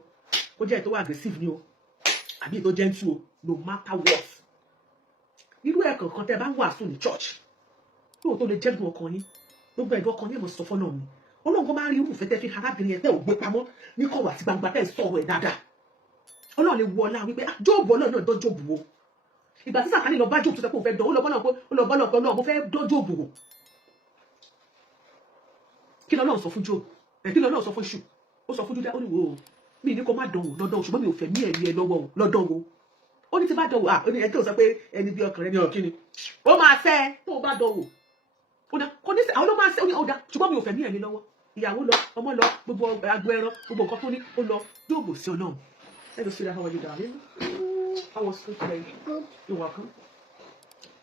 kó jẹ́ ètò aggressive ni o àbí ètò gentle o no matter what nínú ẹ̀kọ́ kan tẹ́ bá wàásù ní church lóòótọ́ lè jẹ́ dùn ọkàn yín gbogbo ẹ̀dùn ọkàn yín ẹ̀ mọ̀ sọ fọ́nà mi Ọlọ́run kó máa rí irúfẹ́ tẹ́ fi arábìnrin yẹn tẹ́ ò gbé pamọ́ ní kọ̀wé àti gbangba tẹ́ ẹ̀ sọ̀rọ̀ ẹ̀ dáadáa Ọlọ́run lè wọ ọlá wípé Jóòbù Ọlọ́run náà dán Jóòbù wo ìgbà tí Sàtánì lọ bá Jóòbù tó sọ pé òun fẹ́ dán ó lọ bọ́lọ̀ pé mo fẹ́ dán Jóòbù wò kí lọ́lọ́run sọ fún Jóòbù kí lọ́lọ́run sọ fún Ṣù ó sọ fún Júdà ó ní wò ó mi ní kó má dán wò lọ́dọ̀ ṣùgbọ́n mi ò fẹ́ mí ẹ̀rí ẹ lọ́wọ́ lọ́dọ̀ wo ó ní tí bá dán wò ó ní ẹjọ́ sọ pé ẹni bí ọkàn rẹ ní ọ̀kíni ó máa fẹ́ tó o bá dán wò kò ní àwọn ló máa ṣe ó ní ọ̀dà ṣùgbọ́n mi ò fẹ́ mí ẹ̀rí lọ́wọ́ ìyàwó lọ ọmọ lọ gbogbo agbo ẹran gbogbo nǹkan tó ní ó lọ Jóòbù sí Ọlọ́run ẹni sí how are you darling how was school today you're welcome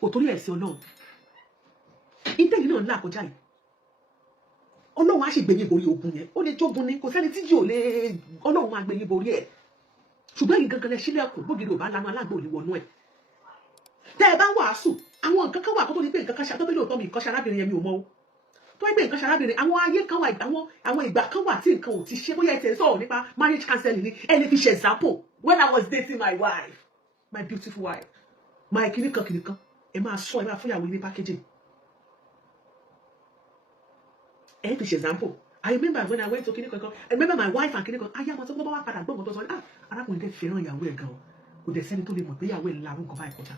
kò torí ẹ̀ sí Ọlọ́run ìtẹ́yìn náà ńlá kọjá yìí Ọlọ́run á sì gbé yín borí ogun yẹn ó lè jógun ní kò sẹ́ni tí jì ò lè Ọlọ́run máa gbé yín borí ẹ̀ ṣùgbọ́n èyí gangan lẹ sílẹ̀kùn bógiri ò bá lanu alágbó òní wọnú ẹ̀ tẹ́ ẹ bá wàásù àwọn nǹkan kan wà kó tó ní pé nǹkan kan ṣe àtọ́bí lóòótọ́ mi nǹkan ṣe arábìnrin yẹn mi ò mọ̀ o tó ẹgbẹ́ nǹkan ṣe arábìnrin àwọn ayé kan wà àwọn ìgbà kan wà tí nǹkan ò ti ṣe bóyá ẹ tẹ̀ sọ̀rọ̀ nípa marriage counseling ni ẹni fi ṣe example when I was dating my wife my beautiful wife my kìnìkan ẹ máa sọ ẹ máa fún ìyàwó ilé packaging ẹ fi ṣe example I remember when I went to kìnìkan I remember my wife and kìnìkan ayé àwọn tó bá wà padà gbọ́n kan tó sọ arákùnrin tẹ́ fẹ́ràn ìyàwó ẹ̀ gan kò dẹ̀ sẹ́ni tó lè mọ̀ pé ìyàwó ẹ̀ ńlá arúgbó báyìí kọjá